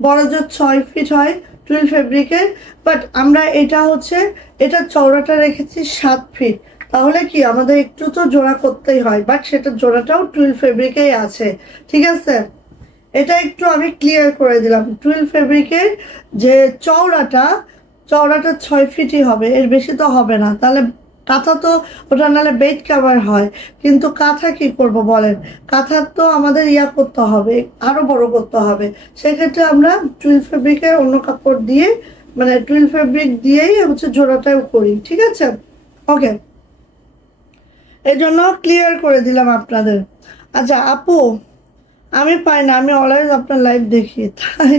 বড় জোর 6 ফিট হয় টুইল ফেব্রিকের, বাট আমরা এটা হচ্ছে এটা চওড়াটা রেখেছি 7 ফিট, তাহলে কি আমাদের একটু তো জোড়া করতেই হয়, বাট সেটা জোড়াটাও টুইল ফেব্রিকেই আছে, ঠিক আছে। এটা একটু আমি ক্লিয়ার করে দিলাম, টুইল ফেব্রিকের যে চওড়াটা 6 ফিটই হবে, এর বেশি তো হবে না, তাহলে কাঁথা তো ওটা নাহলে বেড কভার হয়, কিন্তু কাঁথা কি করব বলেন, কাঁথার তো আমাদের ইয়া করতে হবে, আরো বড় করতে হবে, সেক্ষেত্রে আমরা টুইল ফেব্রিকের অন্য কাপড় দিয়ে, মানে টুইল ফেব্রিক দিয়েই হচ্ছে জোড়াটাও করি, ঠিক আছে। ওকে, এই জন্য ক্লিয়ার করে দিলাম আপনাদের। আচ্ছা আপু আমি পাই না, আমি অলওয়েজ আপনার লাইভ দেখি, তাই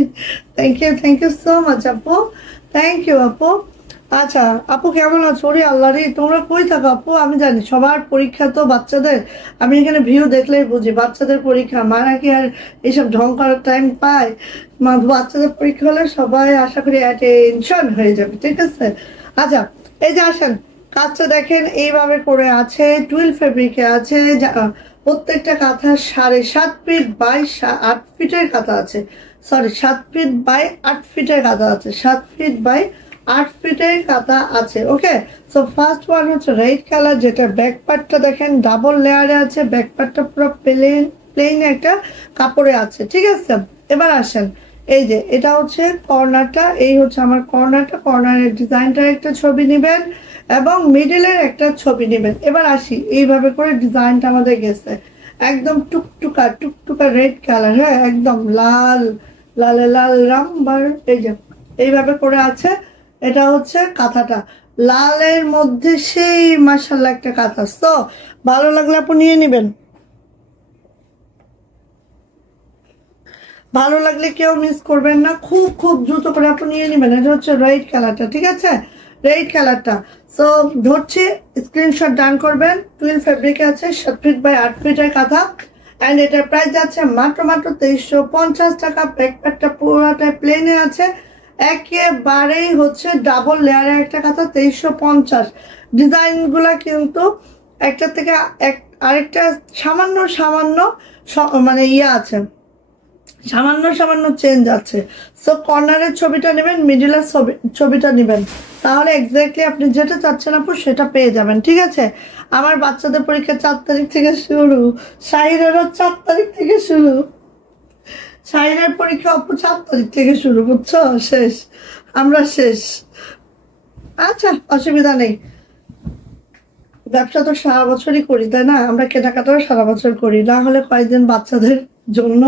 থ্যাংক ইউ সো মাচ আপু, থ্যাংক ইউ আপু। আচ্ছা আপু কেমন আছো? ওরে আল্লাহ রে, তোমরা কই থাকো আপু? আমি জানি সবার পরীক্ষা তো বাচ্চাদের, আমি এখানে ভিউ দেখলেই বুঝি বাচ্চাদের পরীক্ষা, মারা কি আর এইসব ঢং করার টাইম পায়? বাচ্চাদের পরীক্ষা হলে সবাই আশা করি অ্যাটেনশন হয়ে যাবে, ঠিক আছে। আচ্ছা এই যে আসেন, কাজটা দেখেন এইভাবে করে আছে, টুইল ফেব্রিকে আছে, প্রত্যেকটা কাঁথা 7.5 ফিট বাই 8 ফিটের কাঁথা আছে, সরি 7 ফিট বাই 8 ফিটের কাঁথা আছে, 7 ফিট বাই 8 ফিটের কাঁথা আছে। ওকে, সো ফার্স্ট ওয়ান হচ্ছে রেড কালার, যেটা ব্যাক পার্টটা দেখেন ডাবল লেয়ারে আছে, ব্যাক পার্টটা পুরো প্লেন একটা কাপড়ে আছে, ঠিক আছে। এবার আসেন এই যে এটা হচ্ছে কর্নারটা, এই হচ্ছে আমার কর্নারটা, কর্নারের ডিজাইনটার একটা ছবি নেবেন এবং মিডলের একটা ছবি নেবেন। এবার আসি, এইভাবে করে ডিজাইনটা আমাদের গেছে একদম টুকটুকা টুকটুকা রেড কালার, হ্যাঁ একদম লাল লালে লাল রামবার। এই যে এইভাবে করে আছে, এটা হচ্ছে কাঁথাটা লালের মধ্যে, সেই মাশাআল্লাহ একটা কাঁথা। তো ভালো লাগলে আপনি নিয়ে নেবেন, ভালো লাগলে কেউ মিস করবেন না, খুব খুব দ্রুত করে আপনি নিয়ে নেবেন। এটা হচ্ছে রেড কালারটা, ঠিক আছে, রেড কালারটা। সো ধরছি, স্ক্রিনশট ডান করবেন। টুইল ফেব্রিকে আছে, 7 ফিট বাই 8 ফিটের কাঁথা, অ্যান্ড এটার প্রাইস যাচ্ছে মাত্র 2350 টাকা। ব্যাকপ্যাকটা পুরোটাই প্লেনে আছে, একেবারেই হচ্ছে ডাবল লেয়ারের একটা কাঁথা, 2350। ডিজাইনগুলা কিন্তু একটা থেকে আরেকটা সামান্য সামান্য মানে আছে, সামান্য সামান্য চেঞ্জ আছে। সো কর্নারের ছবিটা নেবেন, মিডিলের ছবিটা নেবেন, তাহলে এক্স্যাক্টলি আপনি যেটা চাচ্ছেন আপু সেটা পেয়ে যাবেন, ঠিক আছে। আমার বাচ্চাদের পরীক্ষা 4 তারিখ থেকে শুরু, শাহিরেরও 4 তারিখ থেকে শুরু। শাহিরের পরীক্ষা আপু 4 তারিখ থেকে শুরু, বুঝছো, শেষ, আমরা শেষ। আচ্ছা অসুবিধা নেই, ব্যবসা তো সারা বছরই করি তাই না, আমরা কেনাকাটাও সারা বছর করি, না হলে কয়েকদিন বাচ্চাদের জন্য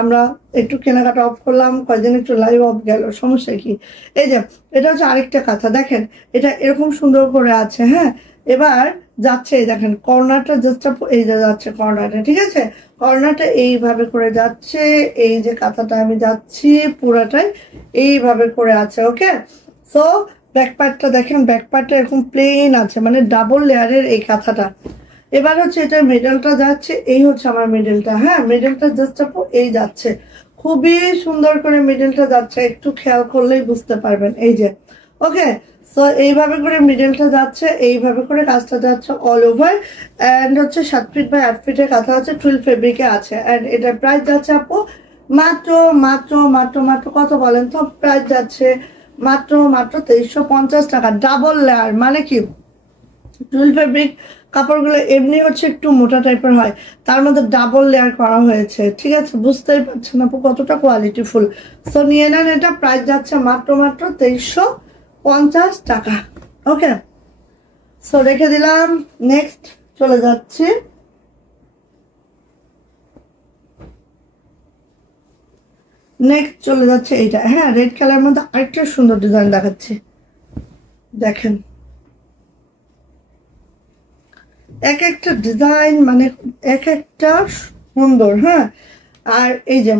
আমরা একটু কেনাকাটা অফ করলাম, কয়েকদিন একটু লাইভ অফ গেল, সমস্যা কি। এই যে এটা হচ্ছে আরেকটা কথা, দেখেন এটা এরকম সুন্দর করে আছে, হ্যাঁ। এবার যাচ্ছে, এই দেখেন কর্নারটা জাস্ট এই যে যাচ্ছে কর্নারটা, ঠিক আছে, কর্নারটা এইভাবে করে যাচ্ছে, এই যে কাঁথাটা আমি যাচ্ছি পুরাটাই এইভাবে করে আছে, ওকে। সো ব্যাকপার্টটা দেখেন, ব্যাকপার্টটা এরকম প্লেন আছে, মানে ডাবল লেয়ারের এই কাঁথাটা। এবার হচ্ছে এটা মিডলটা যাচ্ছে, এই হচ্ছে আমার মিডলটা, হ্যাঁ মিডলটা জাস্ট আপু এই যাচ্ছে, খুবই সুন্দর করে মিডলটা যাচ্ছে, একটু খেয়াল করলেই বুঝতে পারবেন, এই যে ওকে। সো এইভাবে করে মিডলটা যাচ্ছে, এইভাবে করে কাজটা যাচ্ছে অল ওভার, অ্যান্ড হচ্ছে 7 ফিট বাই 8 ফিটের কাঁথা আছে, টুইল ফেব্রিকে আছে, অ্যান্ড এটার প্রাইস যাচ্ছে আপু মাত্র মাত্র মাত্র মাত্র কত বলেন তো, প্রাইস যাচ্ছে মাত্র মাত্র 2350 টাকা। ডাবল লেয়ার মানে কি, টুইল ফেব্রিক কাপড়গুলো এমনি হচ্ছে একটু মোটা টাইপের হয়, তার মধ্যে ডাবল লেয়ার করা হয়েছে, ঠিক আছে, বুঝতেই পারছেন আপু কতটা কোয়ালিটি ফুল। সো নিয়ে নেন, এটা প্রাইস যাচ্ছে মাত্র মাত্র 2350 টাকা, ওকে। সো রেখে দিলাম, নেক্সট চলে যাচ্ছি। নেক্সট চলে যাচ্ছে এইটা, হ্যাঁ রেড কালারের মধ্যে আরেকটা সুন্দর ডিজাইন দেখাচ্ছি, দেখেন এক একটা ডিজাইন মানে এক একটা সুন্দর, হ্যাঁ। আর এই যে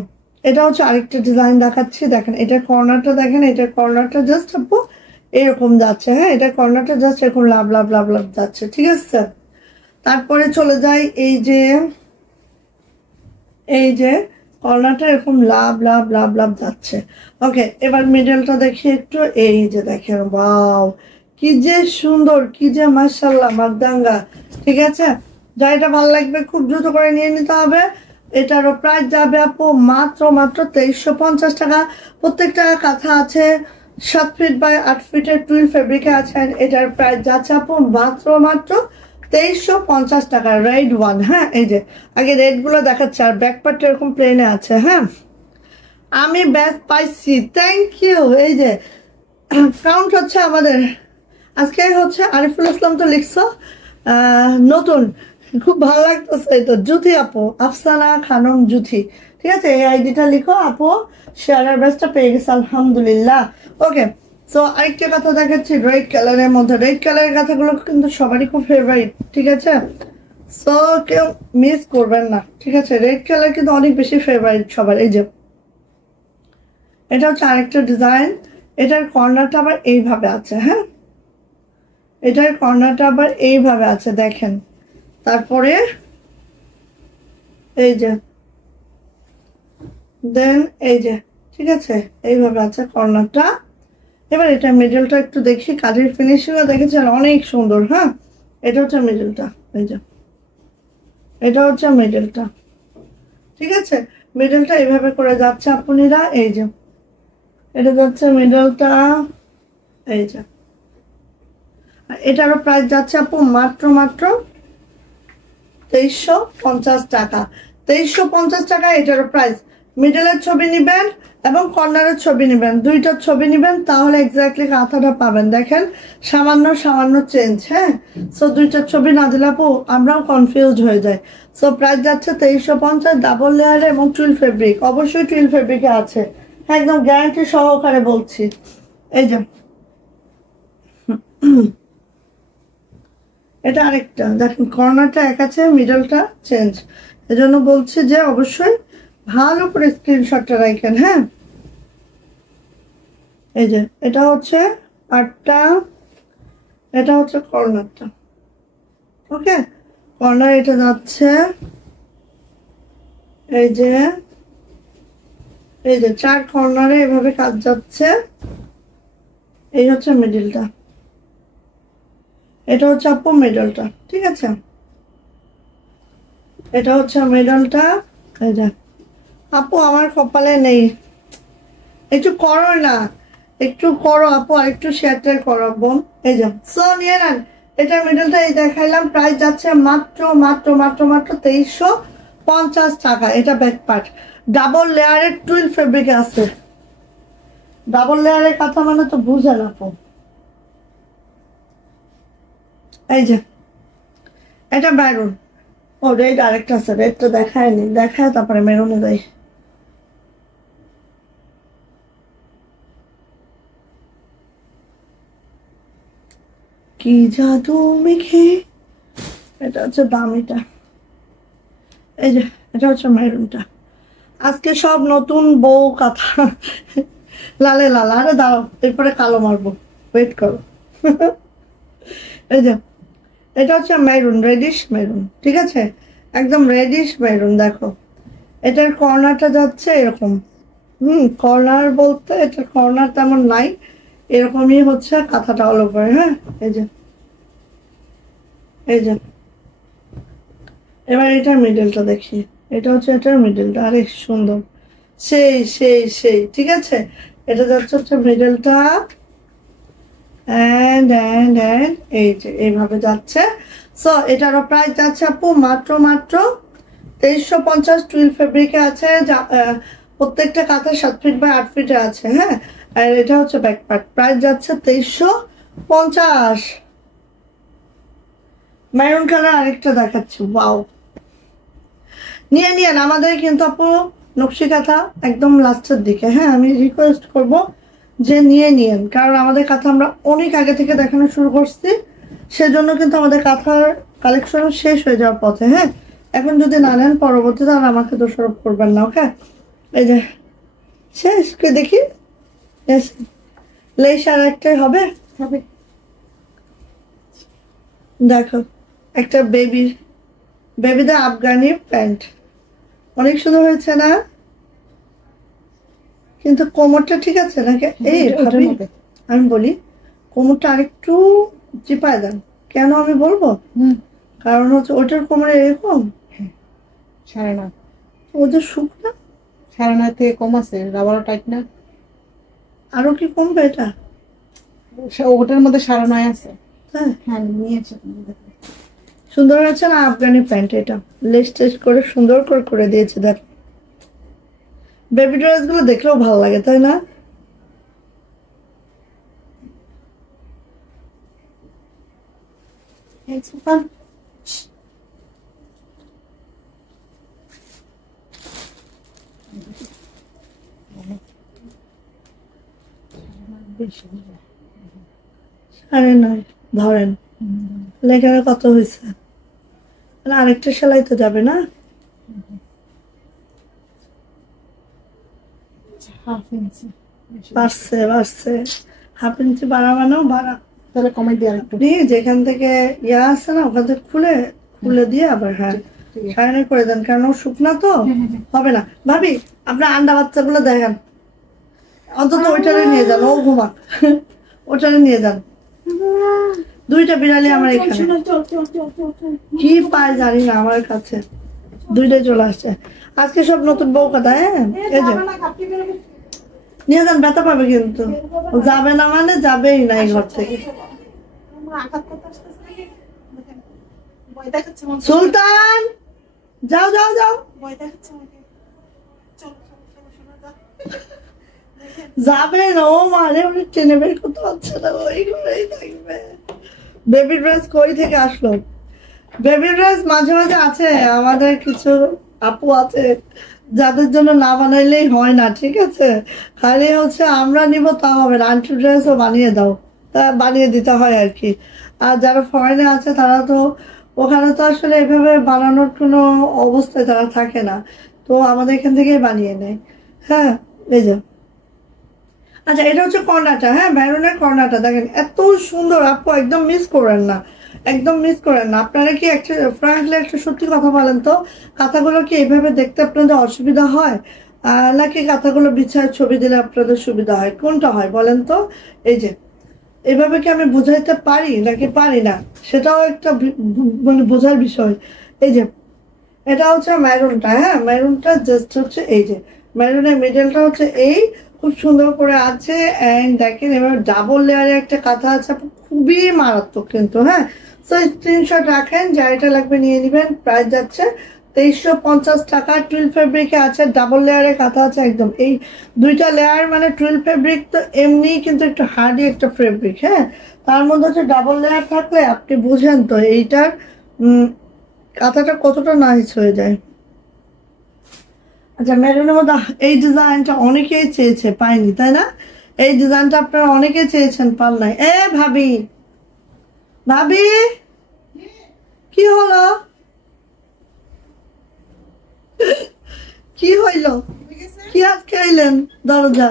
এটা হচ্ছে আরেকটা ডিজাইন দেখাচ্ছি, দেখেন এটার কর্নারটা দেখেন, এটার কর্নারটা জাস্ট আপু এরকম যাচ্ছে, হ্যাঁ এটার কর্নারটা জাস্ট এরকম লাভ লাভ লাভ লাভ যাচ্ছে, ঠিক আছে। তারপরে চলে যাই, এই যে কর্নারটা এরকম লাভ লাভ লাভ লাভ যাচ্ছে, ওকে। এবার মিডলটা দেখি একটু, এই যে দেখেন ওয়াও, কি যে সুন্দর, কি যে মাশাআল্লাহ মারদাঙ্গা, ঠিক আছে। যা এটা ভালো লাগবে খুব দ্রুত করে নিয়ে নিতে হবে। এটারও প্রাইস যাবে আপু মাত্র মাত্র 2350 টাকা। প্রত্যেকটা কাঁথা আছে 7 ফিট বাই 8 ফিটের টুইল ফেব্রিকে আছে, এটার প্রাইস যাচ্ছে আপু মাত্র মাত্র 2350 টাকা। রেড ওয়ান, হ্যাঁ এই যে আগে রেড গুলো দেখাচ্ছে, আর ব্যাক পার্টটা এরকম প্লেনে আছে, হ্যাঁ আমি ব্যাস পাইছি, থ্যাংক ইউ। এই যে কাউন্ট হচ্ছে আমাদের আজকে হচ্ছে আরিফুল ইসলাম তো লিখছো নতুন, খুব ভালো লাগতেছে। তো জুথি আপু, আফসানা খানম জুথি, ঠিক আছে, এই আইডিটা লিখো আপু, শেয়ারের ব্যাচটা পেয়ে গেছে আলহামদুলিল্লাহ, ওকে। সো আরেকটা কথা দেখাচ্ছি রেড কালারের মধ্যে, রেড কালারের কথাগুলো কিন্তু সবারই খুব ফেভারিট, ঠিক আছে, সো কেউ মিস করবেন না, ঠিক আছে, রেড কালার কিন্তু অনেক বেশি ফেভারিট সবার। এই যে এটা হচ্ছে আরেকটা ডিজাইন, এটার কর্নারটা আবার এইভাবে আছে, হ্যাঁ এটার কর্নারটা আবার এইভাবে আছে দেখেন। তারপরে এই যে দেন এই যে, ঠিক আছে এইভাবে আছে কর্নারটা। এবার এটা মিডলটা একটু দেখি, কাজের ফিনিশিংও দেখেছেন অনেক সুন্দর, হ্যাঁ এটা হচ্ছে মিডলটা, এই যে এটা হচ্ছে মিডলটা, ঠিক আছে, মিডলটা এইভাবে করে যাচ্ছে আপুনিরা, এই যে এটা যাচ্ছে মিডলটা, এই যে এটারও প্রাইস যাচ্ছে আপু মাত্র মাত্র 2350 টাকা। 2350 টাকা এটারও প্রাইস। মিডলের ছবি নিবেন এবং কর্নারের ছবি নিবেন, দুইটার ছবি নিবেন, তাহলে এক্স্যাক্টলি কাঁথাটা পাবেন। দেখেন সামান্য সামান্য চেঞ্জ। হ্যাঁ, সো দুইটার ছবি না দিলে আপু আমরাও কনফিউজ হয়ে যাই। সো প্রাইস যাচ্ছে 2350, ডাবল লেয়ারে এবং টুইল ফেব্রিক। অবশ্যই টুইল ফেব্রিকে আছে, একদম গ্যারান্টি সহকারে বলছি। এই যে এটা আরেকটা দেখেন, কর্নারটা এক আছে, মিডলটা চেঞ্জ। এজন্য বলছি যে অবশ্যই ভালো করে স্ক্রিনশটটা রাখেন। হ্যাঁ, এই যে এটা হচ্ছে আটটা, এটা হচ্ছে কর্নারটা। ওকে, কর্নার এটা যাচ্ছে এই যে চার কর্নারে এভাবে কাজ যাচ্ছে। এই হচ্ছে মিডলটা, এটা হচ্ছে আপু মিডলটা, ঠিক আছে? এটা হচ্ছে মিডলটা। এই যে আপু আমার কপালে নেই, একটু করো না, একটু করো আপু, আর একটু শেয়ারটা করো বোন। এই যে সো নিয়ে নেন, এটা মিডলটা এই দেখাইলাম। প্রাইস যাচ্ছে মাত্র মাত্র মাত্র মাত্র 2350 টাকা। এটা ব্যাক পার্ট, ডাবল লেয়ারের টুইল ফেব্রিক আছে। ডাবল লেয়ারের কথা মানে তো বুঝেন আপু। এই যে এটা মেরুন, ও রেড আরেকটা আছে, রেড তো দেখায়নি, দেখায় তারপরে মেরুনে দেয়। কি জাদু মেখে, এটা হচ্ছে দামিটা। এই যে এটা হচ্ছে মেরুনটা। আজকে সব নতুন বউ কথা, লালে লাল। আরে দাঁড়াও, এরপরে কালো মারবো, ওয়েট করো। এই যে এটা হচ্ছে মেরুন, রেডিশ মেরুন, ঠিক আছে? একদম রেডিশ মেরুন। দেখো এটার কর্নারটা যাচ্ছে এরকম। কর্নার বলতে এটা কর্নার তেমন নাই, এরকমই হচ্ছে কাঁথাটা অল ওভার। হ্যাঁ, এই যে এবার এটার মিডলটা দেখি, এটা হচ্ছে এটার মিডলটা। আরে সুন্দর, সেই সেই সেই, ঠিক আছে? এটা যাচ্ছে হচ্ছে মিডলটা, এন্ড এই যে এইভাবে যাচ্ছে। সো এটারও প্রাইস যাচ্ছে আপু মাত্র মাত্র 2350। টুইল ফেব্রিকে আছে, প্রত্যেকটা কাঁথা 7 ফিট বাই 8 ফিটে আছে। হ্যাঁ, আর এটা হচ্ছে ব্যাক পার্ট। প্রাইস যাচ্ছে 2350। মেরুন কালার আরেকটা দেখাচ্ছি, ওয়াও, নিয়ে নিয়েন। আমাদের কিন্তু আপু নকশি কাঁথা একদম লাস্টের দিকে। হ্যাঁ, আমি রিকোয়েস্ট করব যে নিয়ে নিয়েন, কারণ আমাদের কাঁথা আমরা অনেক আগে থেকে দেখানো শুরু করছি, সেজন্য কিন্তু আমাদের কাঁথার কালেকশন শেষ হয়ে যাওয়ার পথে। হ্যাঁ, এখন যদি না নেন পরবর্তীতে আর আমাকে দোষারোপ করবেন না। ওকে, এই যে শেষ কে দেখি, লেস আর একটাই হবে। দেখো একটা বেবিদের আফগানি প্যান্ট, অনেক সুন্দর হয়েছে না? কিন্তু কোমরটা ঠিক আছে নাকি? এই ভাবি আমি বলি, কোমরটা আরেকটু চিপায় দেন। কেন আমি বলবো, কারণ হচ্ছে ওটার কোমরে এরকম 9.5, ওদের শুকনা 9.5 থেকে কম আছে, রাবারও টাইট না। আরো কি কমবে এটা? ওটার মধ্যে 9.5 আছে। হ্যাঁ হ্যাঁ, নিয়েছে। সুন্দর হয়েছে না আফগানি প্যান্ট? এটা লেস টেস্ট করে সুন্দর করে দিয়েছে। দেখ বেবি ড্রেস গুলো দেখলেও ভালো লাগে, তাই না? আরে নয়, ধরেন লেখাটা কত হয়েছে, আরেকটা সেলাই তো যাবে না? বাড়ছে হাফ ইঞ্চি বাড়াবানো বাড়া, তাহলে কমাই দিয়ে আরেকটু। আপনি যেখান থেকে ইয়া আছে না ওখান থেকে খুলে দিয়ে আবার হ্যাঁ 9.5 করে দেন, কারণ ও শুকনা তো হবে না। ভাবি আপনার আন্ডা বাচ্চাগুলো দেখেন, অন্তত ওইটারে নিয়ে যান, ও ঘুমাক, ওটারে নিয়ে যান। দুইটা বিড়ালি আমার এখানে, কি পায় জানি না, আমার কাছে দুইটাই চলে আসছে। আজকে সব নতুন বউ কথা। হ্যাঁ, এই যে নিয়ে যান, ব্যথা পাবে কিন্তু। যাবে না মানে যাবেই না এই ঘর থেকে। সুলতান যাও যাও যাও, যাবে না ও মানে উনি টেনে বের করতে পারছে না, ওই ঘরেই থাকবে। বেবি ড্রেস কই থেকে আসলো? বেবি ড্রেস মাঝে মাঝে আছে, আমাদের কিছু আপু আছে যাদের জন্য না বানাইলেই হয় না, ঠিক আছে? খালি হচ্ছে আমরা নিব তা হবে না, আন্টি ড্রেসও বানিয়ে দাও, তা বানিয়ে দিতে হয় আর কি। আর যারা ফরেনে আছে তারা তো ওখানে তো আসলে এভাবে বানানোর কোনো অবস্থায় তারা থাকে না, তো আমাদের এখান থেকেই বানিয়ে নেয়। হ্যাঁ, এই যে আচ্ছা, এটা হচ্ছে কর্নারটা। হ্যাঁ, মেরুনের কর্নারটা দেখেন এত সুন্দর, আপু একদম মিস করেন না, একদম মিস করেন না। আপনারা কি একটা ফ্রাঙ্কলি একটা সত্যি কথা বলেন তো, কাঁথাগুলো কি এইভাবে দেখতে আপনাদের অসুবিধা হয়, নাকি কাঁথাগুলো বিছায় ছবি দিলে আপনাদের সুবিধা হয়, কোনটা হয় বলেন তো? এই যে এভাবে কি আমি বুঝাইতে পারি নাকি পারি না, সেটাও একটা মানে বোঝার বিষয়। এই যে এটা হচ্ছে মেরুনটা। হ্যাঁ, মেরুনটা জাস্ট হচ্ছে এই যে মেরুনের মিডলটা হচ্ছে এই খুব সুন্দর করে আছে। এন্ড দেখেন এবার ডাবল লেয়ারে একটা কাঁথা আছে, খুবই মারাত্মক কিন্তু। হ্যাঁ, সো স্ক্রিনশট রাখেন, যা এটা লাগবে নিয়ে নেবেন। প্রাইস যাচ্ছে 2350 টাকা। টুইল ফেব্রিকে আছে, ডাবল লেয়ারে কাঁথা আছে একদম। এই দুইটা লেয়ার মানে টুইল ফেব্রিক তো এমনি কিন্তু একটু হার্ডি একটা ফেব্রিক। হ্যাঁ, তার মধ্যে হচ্ছে ডাবল লেয়ার থাকলে আপনি বুঝেন তো এইটার কাঁথাটা কতটা নাইস হয়ে যায়। আচ্ছা, মেরুনের মধ্যে এই ডিজাইনটা অনেকেই চেয়েছে, পাইনি তাই না? এই ডিজাইনটা আপনারা অনেকেই চেয়েছেন, পান নাই। এ ভাবি, ভাবি কি হলো, কি হইল, কি আটকাইলেন দরজা?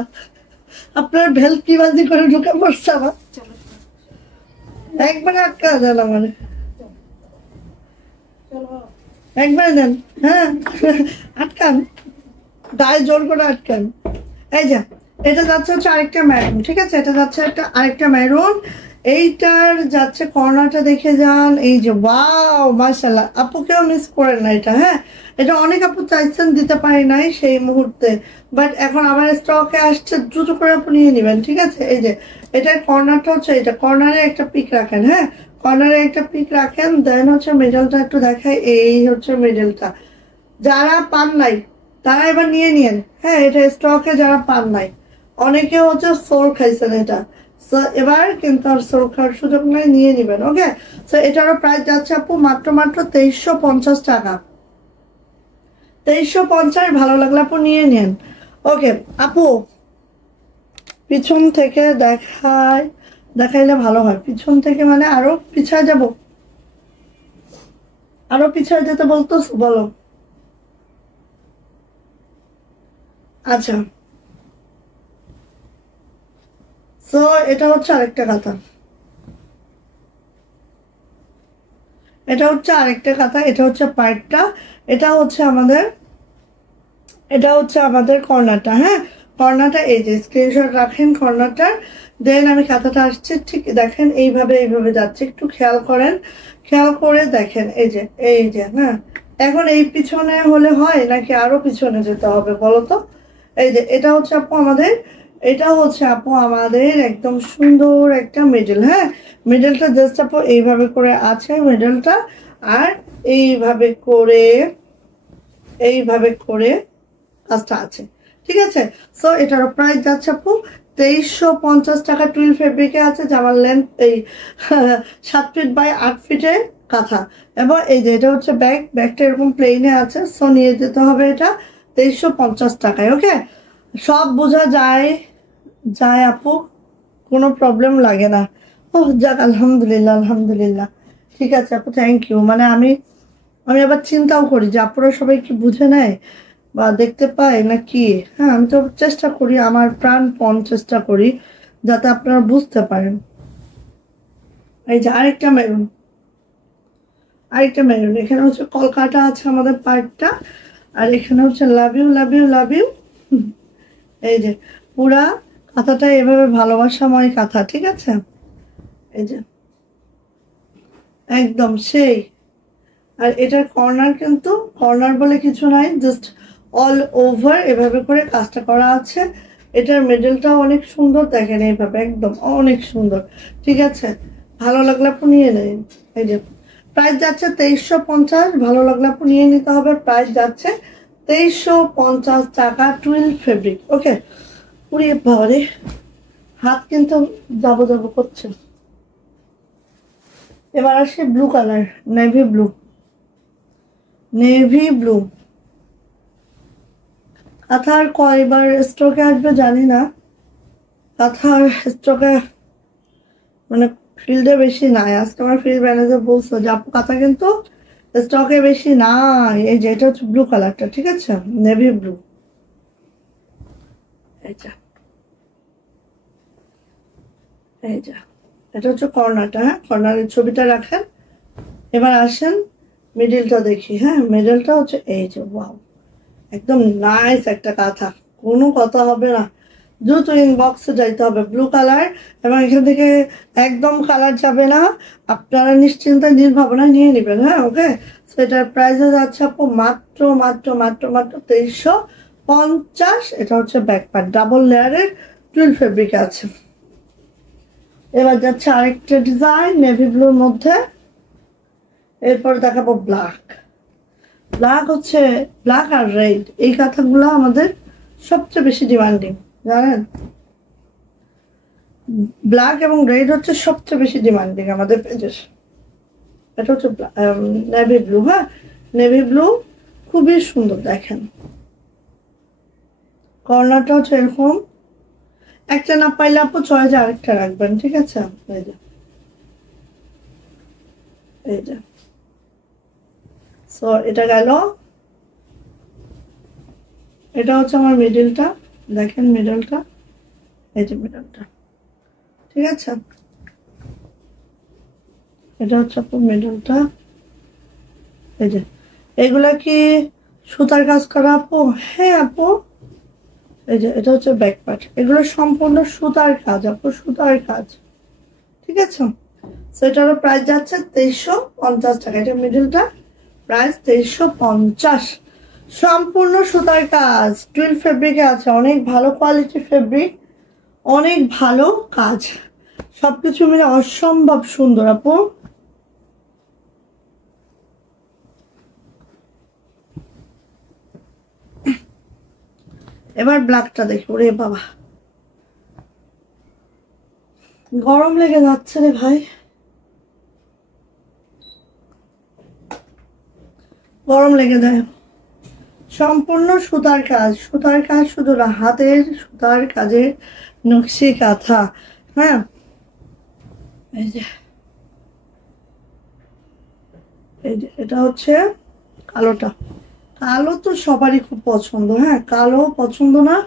আপনার ভেলকি বাজি করে ঢুকে পড়ছে আবার, একবার আটকা দেন আমার, একবার দেন। হ্যাঁ, আটকান, গায়ে জোর করে আটকান। এই যে এটা যাচ্ছে হচ্ছে আরেকটা মেরুন, ঠিক আছে? এটা যাচ্ছে আরেকটা মেরুন। এইটার যাচ্ছে কর্নারটা দেখে যান। এই যে ওয়াও, মাশাআল্লাহ, আপু কেউ মিস করেন না এটা। হ্যাঁ, এটা অনেক আপু চাইছেন, দিতে পারি নাই সেই মুহূর্তে, বাট এখন আবার স্টকে আসছে, দ্রুত করে আপু নিয়ে নেবেন, ঠিক আছে? এই যে এটার কর্নারটা হচ্ছে এটা, কর্নারে একটা পিক রাখেন। হ্যাঁ, কর্নারে একটা পিক রাখেন, দেন হচ্ছে মিডলটা একটু দেখায়। এই হচ্ছে মিডলটা, যারা পান নাই তারা এবার নিয়ে নিয়েন। হ্যাঁ, এটা স্টকে যারা পান নাই, অনেকে হচ্ছে সোল খাইছেন এটা, সো এবার কিন্তু আর সোল খাওয়ার সুযোগ নাই, নিয়ে নিবেন। ওকে, সো এটারও প্রাইস যাচ্ছে আপু মাত্র 2350 টাকা। 2350, ভালো লাগলে আপু নিয়ে নেন। ওকে আপু, পিছন থেকে দেখাইলে ভালো হয়। পিছন থেকে মানে আরো পিছায় যাব, আরো পিছায় যেতে বলতো, বলো। আচ্ছা, সো এটা হচ্ছে আরেকটা কাঁথা, এটা হচ্ছে আরেকটা কাঁথা, এটা হচ্ছে পার্টটা, এটা হচ্ছে আমাদের, এটা হচ্ছে আমাদের কর্নারটা। হ্যাঁ, কর্নারটা এই যে স্ক্রিনশট রাখেন কর্নারটার। দেন আমি কাঁথাটা আসছে, ঠিক দেখেন এইভাবে এইভাবে যাচ্ছে, একটু খেয়াল করেন, খেয়াল করে দেখেন। এই যে হ্যাঁ, এখন এই পিছনে হলে হয় নাকি আরো পিছনে যেতে হবে বলো তো? এই যে এটা হচ্ছে আপু আমাদের, এটা হচ্ছে আপু আমাদের একদম সুন্দর একটা মিডল। হ্যাঁ, মিডলটা জাস্ট আপু এইভাবে করে আছে মিডলটা, আর এইভাবে করে কাজটা আছে, ঠিক আছে? সো এটারও প্রাইস যাচ্ছে আপু 2350 টাকা। টুইল ফেব্রিকে আছে, জামার লেন্থ এই 7 ফিট বাই 8 ফিটের কাঁথা। এবং এই যে এটা হচ্ছে ব্যাগটা এরকম প্লেনে আছে, সো নিয়ে যেতে হবে এটা 2350 টাকায়। ওকে, সব বোঝা যায় আপু, কোনো প্রবলেম লাগে না। ও যাক, আলহামদুলিল্লাহ, আলহামদুলিল্লাহ। ঠিক আছে আপু, থ্যাংক ইউ। মানে আমি আবার চিন্তাও করি যে আপুরা সবাই কি বুঝে নেয় বা দেখতে পায় না কি। হ্যাঁ, আমি তো চেষ্টা করি, আমার প্রাণপণ চেষ্টা করি যাতে আপনারা বুঝতে পারেন। এই যে আরেকটা মেরুন, এখানে হচ্ছে কলকাতা আছে আমাদের পার্টটা, আর এখানে হচ্ছে love you, love you, love you. এই যে পুরা কাঁথাটা এভাবে ভালোবাসাময় কাঁথা, ঠিক আছে? এই যে একদম সেই। আর এটার কর্নার কিন্তু কর্নার বলে কিছু নাই, জাস্ট অল ওভার এভাবে করে কাজটা করা আছে। এটার মিডলটাও অনেক সুন্দর, দেখেন এইভাবে একদম অনেক সুন্দর, ঠিক আছে? ভালো লাগলে আপনি নিয়ে নেন। এই যে প্রাইস যাচ্ছে 2350, ভালো লাগলে আপনি নিয়ে নিতে হবে। প্রাইস যাচ্ছে 2350 টাকা টুইল ফেব্রিক। ওকে, উড়ে বাবারে হাত কিন্তু যাবো যাবো করছে। এবার আসি blue colour, navy blue. Navy blue কাঁথার কয়বার স্টকে আসবে জানি না, কাঁথার স্টকে মানে ফিল্ডে বেশি নাই। আজকে আমার ফিল্ড ম্যানেজার বলছো যে আপু কাঁথা কিন্তু স্টকে বেশি নাই। এই যে এটা হচ্ছে ব্লু কালারটা, ঠিক আছে, নেভি ব্লু। এইটা এই যে এটা হচ্ছে কর্নারটা, হ্যাঁ কর্নারের ছবিটা রাখেন। এবার আসেন মিডিলটা দেখি। হ্যাঁ মিডিলটা হচ্ছে এই যে, ওয়াও একদম নাইস একটা কাঁথা, কোনো কথা হবে না। দ্রুত ইনবক্সে যাইতে হবে, ব্লু কালার। এবং এখান থেকে একদম কালার যাবে না, আপনারা নিশ্চিন্তায় নির্ভাবনায় নিয়ে নেবেন। হ্যাঁ ওকে, সো এটার প্রাইসে যাচ্ছে আপু মাত্র মাত্র মাত্র মাত্র 2350। এটা হচ্ছে ব্যাক পার্ট, ডাবল লেয়ারের টুইল ফেব্রিক আছে। এবার যাচ্ছে আরেকটা ডিজাইন নেভি ব্লুর মধ্যে। এরপর দেখাবো ব্ল্যাক। ব্ল্যাক হচ্ছে ব্ল্যাক আর রেড, এই কাঁথাগুলো আমাদের সবচেয়ে বেশি ডিমান্ডিং জানেন। ব্ল্যাক এবং রেড হচ্ছে সবচেয়ে বেশি ডিমান্ডিং আমাদের পেজের। এটা হচ্ছে নেভি ব্লু। হ্যাঁ নেভি ব্লু খুবই সুন্দর, দেখেন কর্নারটা হচ্ছে এরকম। একটা না পাইলে আপু চয়েজে আরেকটা রাখবেন, ঠিক আছে। এই যে এই যে, সো এটা গেল। এটা হচ্ছে আমার মিডলটা, দেখেন মিডলটা, এই যে মিডলটা, ঠিক আছে। এটা হচ্ছে আপু মিডলটা। এই যে এগুলা কি সুতার কাজ করা আপু? হ্যাঁ আপু, এই যে এটা হচ্ছে ব্যাক পার্ট, এগুলো সম্পূর্ণ সুতার কাজ আপু, সুতার কাজ, ঠিক আছে। সো এটারও প্রাইস যাচ্ছে 2350 টাকা। এটা মিডলটা, প্রাইস 2350। সম্পূর্ণ সুতার কাজ, টুইল ফেব্রিকে আছে, অনেক ভালো কোয়ালিটির ফেব্রিক, অনেক ভালো কাজ, সবকিছু মিলে অসম্ভব সুন্দর আপু। এবার ব্ল্যাকটা দেখি, ওরে বাবা গরম লেগে যাচ্ছে রে ভাই, গরম লেগে যায়। সম্পূর্ণ সুতার কাজ, সুতার কাজ শুধু না, হাতের সুতার কাজে নকশি কাঁথা। হ্যাঁ এই যে এই যে এটা হচ্ছে কালোটা। কালো তো সবারই খুব পছন্দ। হ্যাঁ কালো পছন্দ না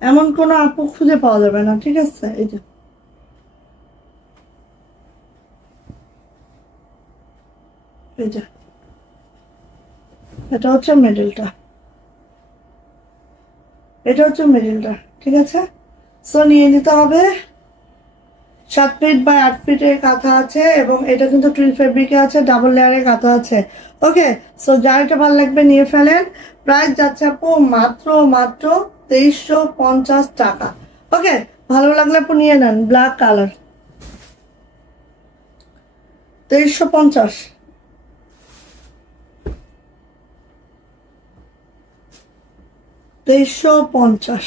এমন কোনো আপু খুঁজে পাওয়া যাবে না, ঠিক আছে। এই যে এই যে এটা হচ্ছে মিডলটা, এটা হচ্ছে মিডলটা, ঠিক আছে। সো নিয়ে নিতে হবে। 7 ফিট বাই 8 ফিটের কাঁথা আছে এবং এটা কিন্তু টুইল ফেব্রিকে আছে, ডাবল লেয়ারের কাঁথা আছে। ওকে, সো যার এটা ভালো লাগবে নিয়ে ফেলেন। প্রাইস যাচ্ছে আপু মাত্র মাত্র 2350 টাকা। ওকে, ভালো লাগলে আপু নিয়ে নেন। Black colour 2350। 2350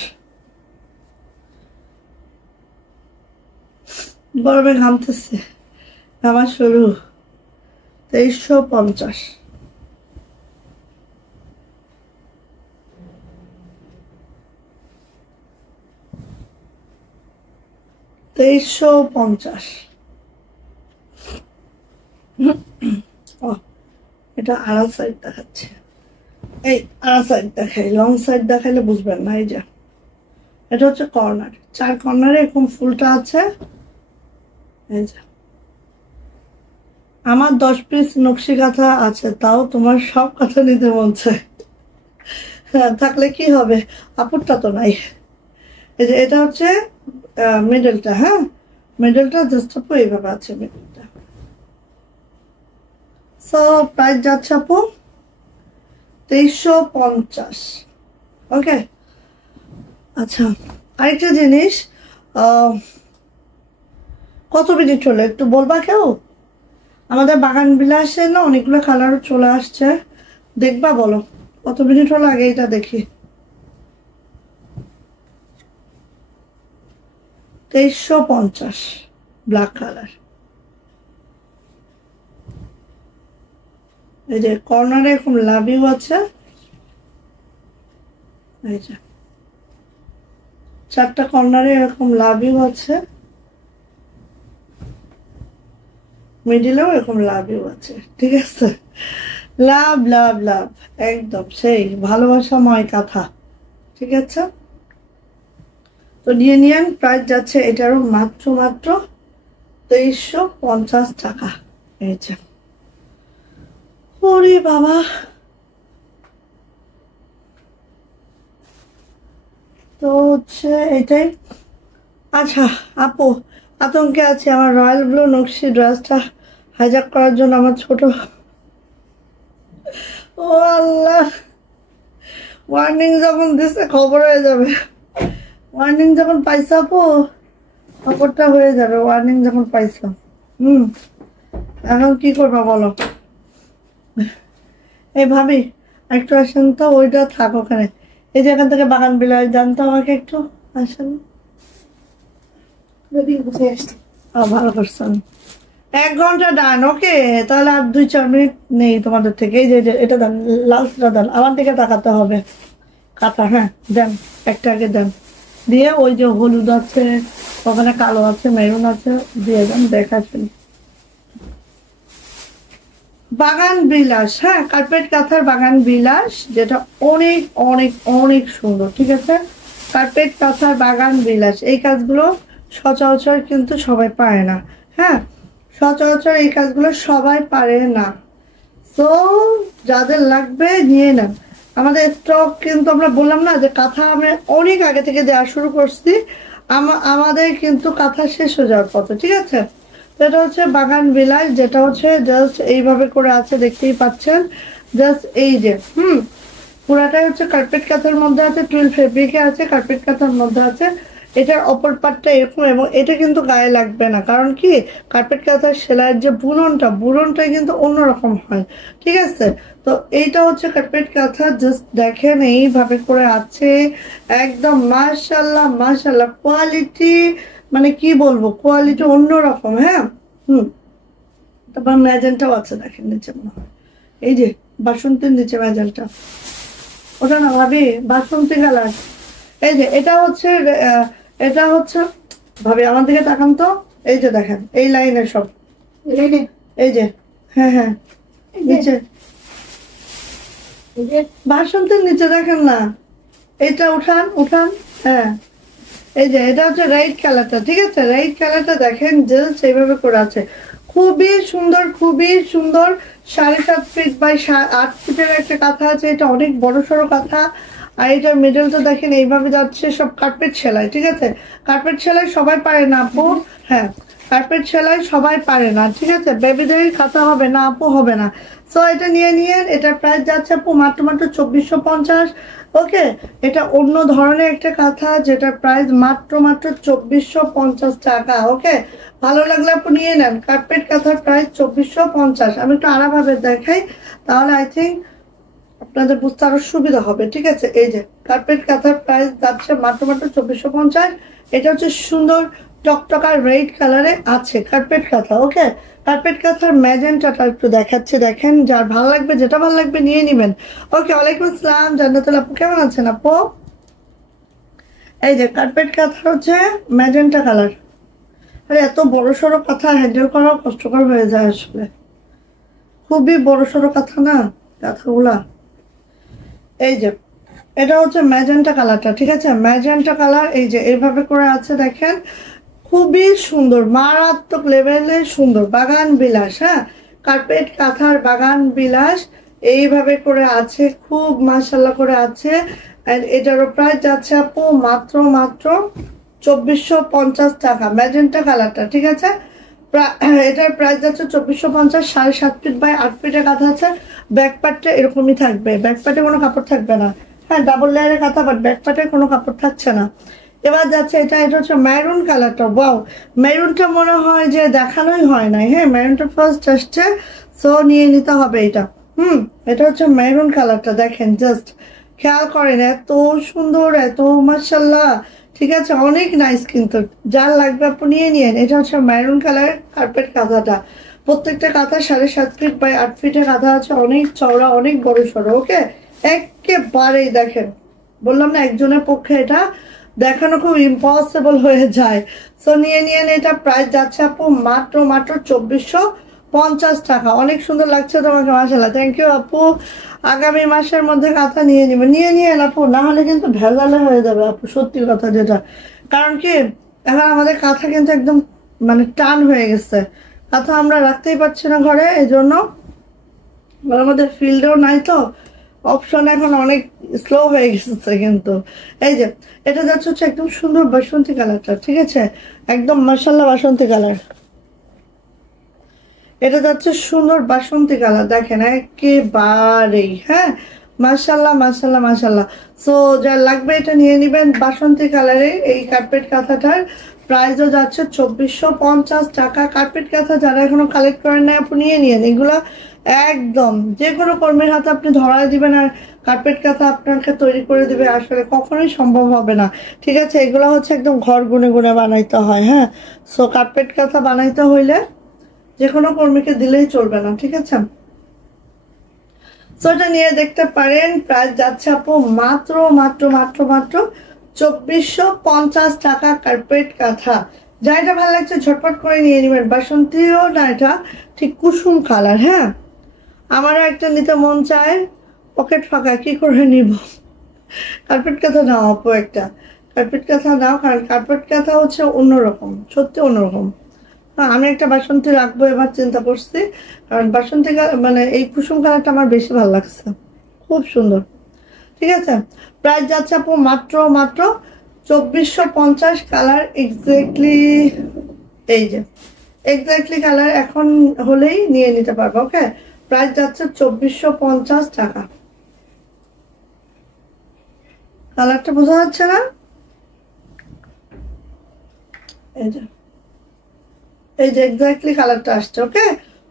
গরমে ঘামতেছে, ঘামা শুরু। 2350। 2350। ও এটা আড়া সাইড দেখাচ্ছে, এই আড়া সাইড দেখাই, লং সাইড দেখাইলে বুঝবেন না। এই যে এটা হচ্ছে কর্নার, 4 কর্নারে এরকম ফুলটা আছে। এই যে আমার 10 পিস নকশি কাঁথা আছে, তাও তোমার সব কাঁথা নিতে মন চায়। হ্যাঁ থাকলে কি হবে, আপুরটা তো নাই। এই যে এটা হচ্ছে মিডলটা। হ্যাঁ মিডলটা জাস্ট আপু এইভাবে আছে মিডলটা। সো প্রাইস যাচ্ছে আপু 2350। ওকে, আচ্ছা আরেকটা জিনিস, কত মিনিট হলো একটু বলবা কেউ? আমাদের বাগান বিলাসে না অনেকগুলো কালার চলে আসছে, দেখবা বলো কত মিনিট হলো আগে এটা দেখি। 2350 ব্ল্যাক কালার। এই যে কর্নারে এরকম লাভ ইউ আছে, এই যে 4টা কর্নারে এরকম লাভ ইউ আছে, মিডিলেও এরকম লাভ ইউ আছে, ঠিক আছে। লাভ লাভ লাভ, একদম সেই ভালোবাসাময় কাঁথা, ঠিক আছে। তো নিয়ে নিয়েন, প্রাইস যাচ্ছে এটারও মাত্র 2350 টাকা। এই যে ওরে বাবা, তো হচ্ছে এটাই। আচ্ছা আপু, আতঙ্কে আছে আমার রয়্যাল ব্লু নকশি ড্রেসটা হাইজ্যাক করার জন্য আমার ছোট। ও আল্লাহ, ওয়ার্নিং যখন দিচ্ছে খবর হয়ে যাবে। ওয়ার্নিং যখন পাইছো আপু, খবরটা হয়ে যাবে। ওয়ার্নিং যখন পাইছো, এখন কি করবা বলো? এই ভাবি একটু আসেন তো, ওইটা থাক ওখানে। এই যে এখান থেকে বাগান বিলাস জানতো, আমাকে একটু আসেন। ভালো করছেন, 1 ঘন্টা ডান। ওকে, তাহলে আর 2-4 মিনিট নেই তোমাদের থেকে। এই যে এটা দেন, লালটা দেন, আমার দিকে তাকাতে হবে। কাঁথা, হ্যাঁ দেন, একটা আগে দেন, দিয়ে ওই যে হলুদ আছে, ওখানে কালো আছে, মেরুন আছে, দিয়ে দেন, দেখাচ্ছেন। বাগান বিলাস, হ্যাঁ কার্পেট কাঁথার বাগান বিলাস, যেটা অনেক অনেক অনেক সুন্দর, ঠিক আছে। কার্পেট কাঁথার বাগান বিলাস, এই কাজগুলো সচরাচর কিন্তু সবাই পারে না, হ্যাঁ সচরাচর এই কাজগুলো সবাই পারে না। তো যাদের লাগবে নিয়ে নেন। আমাদের স্টক কিন্তু আমরা বললাম না যে কাঁথা আমরা অনেক আগে থেকে দেওয়া শুরু করছি, আমাদের কিন্তু কাঁথা শেষ হয়ে যাওয়ার পথে, ঠিক আছে। এটা হচ্ছে বাগান বিলাস, যেটা হচ্ছে জাস্ট এইভাবে করে আছে, দেখতেই পাচ্ছেন। জাস্ট এই যে পুরাটাই হচ্ছে কার্পেট কাঁথার মধ্যে আছে, টুইল ফেব্রিকে আছে, কার্পেট কাঁথার মধ্যে আছে। এটার অপর পার্টটা এরকম, এবং এটা কিন্তু গায়ে লাগবে না, কারণ কি কার্পেট কাঁথার সেলাইয়ের যে বুননটা কিন্তু অন্যরকম হয়, ঠিক আছে। তো এইটা হচ্ছে কার্পেট কাঁথা, জাস্ট দেখেন এইভাবে করে আছে, একদম মাশাআল্লাহ মাশাআল্লাহ কোয়ালিটি, মানে কি বলবো, কোয়ালিটি অন্যরকম, হ্যাঁ। তারপর ম্যাজেন্টাও আছে, দেখেন নিচে মনে হয়, এই যে বাসন্তীর নিচে ম্যাজেন্টা, ওটা না ভাবি বাসন্তী কালার। এই যে এটা হচ্ছে ভাবি আমার দিকে তাকান তো, এই যে দেখেন এই লাইনে সব, এই যে হ্যাঁ হ্যাঁ নিচে বাসন্তীর নিচে দেখেন না, এটা উঠান, হ্যাঁ এই যে এটা হচ্ছে রাইট কালারটা, ঠিক আছে। রাইট কালারটা দেখেন জাস্ট এইভাবে করে আছে, খুবই সুন্দর, খুবই সুন্দর। 7.5 ফিট বাই 8 ফিটের একটা কাঁথা আছে, এটা অনেক বড় সড়ো কাঁথা। আর এটার মিডলটা দেখেন এইভাবে যাচ্ছে, সব কার্পেট সেলাই, ঠিক আছে। কার্পেট সেলাই সবাই পারে না আপু, হ্যাঁ কার্পেট সেলাই সবাই পারে না, ঠিক আছে। বেবিদের কাঁথা হবে না আপু, হবে না। সো এটা নিয়ে নিয়েন, এটার প্রাইস যাচ্ছে আপু মাত্র 2450। ওকে, এটা অন্য ধরনের একটা কাঁথা, যেটার প্রাইস মাত্র 2450 টাকা। ওকে, ভালো লাগলে আপু নিয়ে নেন। কার্পেট কাঁথার প্রাইস 2450। আমি একটু আলাদাভাবে দেখাই, তাহলে আই থিঙ্ক আপনাদের বুঝতে আরো সুবিধা হবে, ঠিক আছে। এই যে কার্পেট কাঁথার প্রাইস যাচ্ছে মাত্র 2450। এটা হচ্ছে সুন্দর টকটকার রেড কালারে আছে কার্পেট কাঁথা। ওকে, কার্পেট কাঁথার ম্যাজেন্টাটা একটু দেখাচ্ছে, দেখেন যার ভালো লাগবে, যেটা ভালো লাগবে নিয়ে নিবেন। ওকে, ওয়ালাইকুম আসসালাম জান্নাতুল আপু, কেমন আছেন আপু? এই যে কার্পেট কাঁথার হচ্ছে ম্যাজেন্টা কালার। আরে এত বড় সড়ো কাঁথা হ্যান্ডেল করাও কষ্টকর হয়ে যায় আসলে, খুবই বড় সড়ো কাঁথা না কাঁথাগুলা। এই যে এটা হচ্ছে ম্যাজেন্টা কালারটা, ঠিক আছে। ম্যাজেন্টা কালার, এই যে এইভাবে করে আছে দেখেন, খুবই সুন্দর, মারাত্মক লেভেলে সুন্দর বাগান বিলাস, হ্যাঁ কার্পেট কাঁথার বাগান বিলাস এইভাবে করে আছে, খুব মাশাআল্লাহ করে আছে। এন্ড এটারও প্রাইস যাচ্ছে আপু মাত্র 2450 টাকা, ম্যাজেন্টা কালারটা, ঠিক আছে। এটার প্রাইস যাচ্ছে 2450। 7.5 ফিট বাই 8 ফিটের কাঁথা আছে। ব্যাক পার্টটা এরকমই থাকবে, ব্যাক পার্টে কোনো কাপড় থাকবে না, হ্যাঁ ডাবল লেয়ারের কাঁথা, বাট ব্যাক পার্টে কোনো কাপড় থাকছে না। এবার যাচ্ছে এটা হচ্ছে মেরুন কালারটা। ওয়াও, মেরুনটা মনে হয় যে দেখানোই হয় নাই, হ্যাঁ মেরুনটা ফার্স্ট আসছে, সো নিয়ে নিতে হবে এটা। এটা হচ্ছে মেরুন কালারটা, দেখেন জাস্ট খেয়াল করেন, এত সুন্দর, এত মাশাআল্লাহ। ঠিক আছে, অনেক নাইস, কিন্তু যার লাগবে আপনি নিয়ে নিয়েন। এটা হচ্ছে মেরুন কালারের কার্পেট কাঁথাটা, প্রত্যেকটা কাঁথা 7.5 ফিট বাই 8 ফিটের কাঁথা আছে, অনেক চওড়া, অনেক বড় সড়ো। ওকে, একেবারেই দেখেন, বললাম না একজনের পক্ষে এটা দেখানো খুব ইম্পসিবল হয়ে যায়। সো নিয়ে নিয়েন, এটা প্রাইস যাচ্ছে আপু মাত্র 2450 টাকা। অনেক সুন্দর লাগছে তোমাকে, মাশাআল্লাহ, থ্যাংক ইউ আপু। আগামী মাসের মধ্যে কাঁথা নিয়ে নিবেন, নিয়ে নিয়েন আপু, না হলে কিন্তু ভেজালে হয়ে যাবে আপু, সত্যি কথা যেটা। কারণ কি, এখন আমাদের কাঁথা কিন্তু একদম মানে টান হয়ে গেছে, কাঁথা আমরা রাখতেই পারছি না ঘরে, এই জন্য আমাদের ফিল্ডেও নাই, তো অপশন এখন অনেক স্লো হয়ে গেছে। কিন্তু এই যে এটা যাচ্ছে হচ্ছে একদম সুন্দর বাসন্তী কালারটা, ঠিক আছে, একদম মাশাআল্লাহ বাসন্তী কালার। এটা যাচ্ছে সুন্দর বাসন্তী কালার, দেখেন একেবারেই, হ্যাঁ, মাশাআল্লাহ মাশাআল্লাহ মাশাআল্লাহ। সো যার লাগবে এটা নিয়ে নিবেন। বাসন্তী কালারে এই কার্পেট কাঁথাটার প্রাইসও যাচ্ছে 2450 টাকা। কার্পেট কাঁথা যারা এখনো কালেক্ট করেন না আপনি নিয়ে নিন, এগুলো একদম যে কোনো কর্মীর হাতে আপনি ধরায় দিবেন আর কার্পেট কাঁথা আপনাকে তৈরি করে দিবে, আসলে কখনোই সম্ভব হবে না। ঠিক আছে, এগুলো হচ্ছে একদম ঘর গুনে গুনে বানাইতে হয়। হ্যাঁ, সো কার্পেট কাঁথা বানাইতে হইলে যে কোনো কর্মীকে দিলেই চলবে না, ঠিক আছে। সো এটা নিয়ে দেখতে পারেন, প্রাইস যাচ্ছে আপু মাত্র মাত্র মাত্র মাত্র 2450 টাকা কার্পেট কাঁথা। যা এটা ভালো লাগছে ঝটপট করে নিয়ে নেবেন। বাসন্তীও না, এটা ঠিক কুসুম কালার। হ্যাঁ, আমারও একটা নিতে মন চায়, পকেট ফাঁকা, কি করে নিব। কার্পেট কাঁথা নাও আপু, একটা কার্পেট কাঁথা নাও, কারণ কার্পেট কাঁথা হচ্ছে অন্যরকম, সত্যি অন্যরকম। আমি একটা বাসন্তী রাখবো এবার চিন্তা করছি, কারণ বাসন্তী মানে এই কুসুম কালারটা আমার বেশি ভালো লাগছে, খুব সুন্দর। ঠিক আছে, প্রাইস যাচ্ছে আপু মাত্র মাত্র 2450। কালার এক্স্যাক্টলি, এই যে এক্স্যাক্টলি কালার এখন হলেই নিয়ে নিতে পারবো। ওকে, প্রাইস যাচ্ছে 2450 টাকা। কালারটা বোঝা যাচ্ছে না? এই যে এক্স্যাক্টলি কালারটা আসছে। ওকে,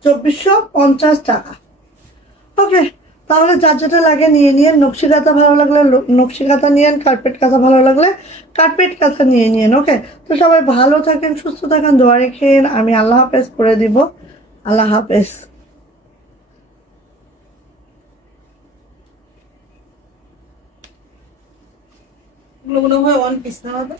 2450 টাকা। ওকে, তাহলে যার যেটা লাগে নিয়ে নিয়েন। নকশি কাঁথা ভালো লাগলে নকশি কাঁথা নিয়েন, কার্পেট কাঁথা ভালো লাগলে কার্পেট কাঁথা নিয়ে নিয়েন। ওকে, তো সবাই ভালো থাকেন, সুস্থ থাকেন, দোয়া রেখেন। আমি আল্লাহ হাফেজ করে দিব। আল্লাহ হাফেজ। মনে হয় ওয়ান পিস না হবে।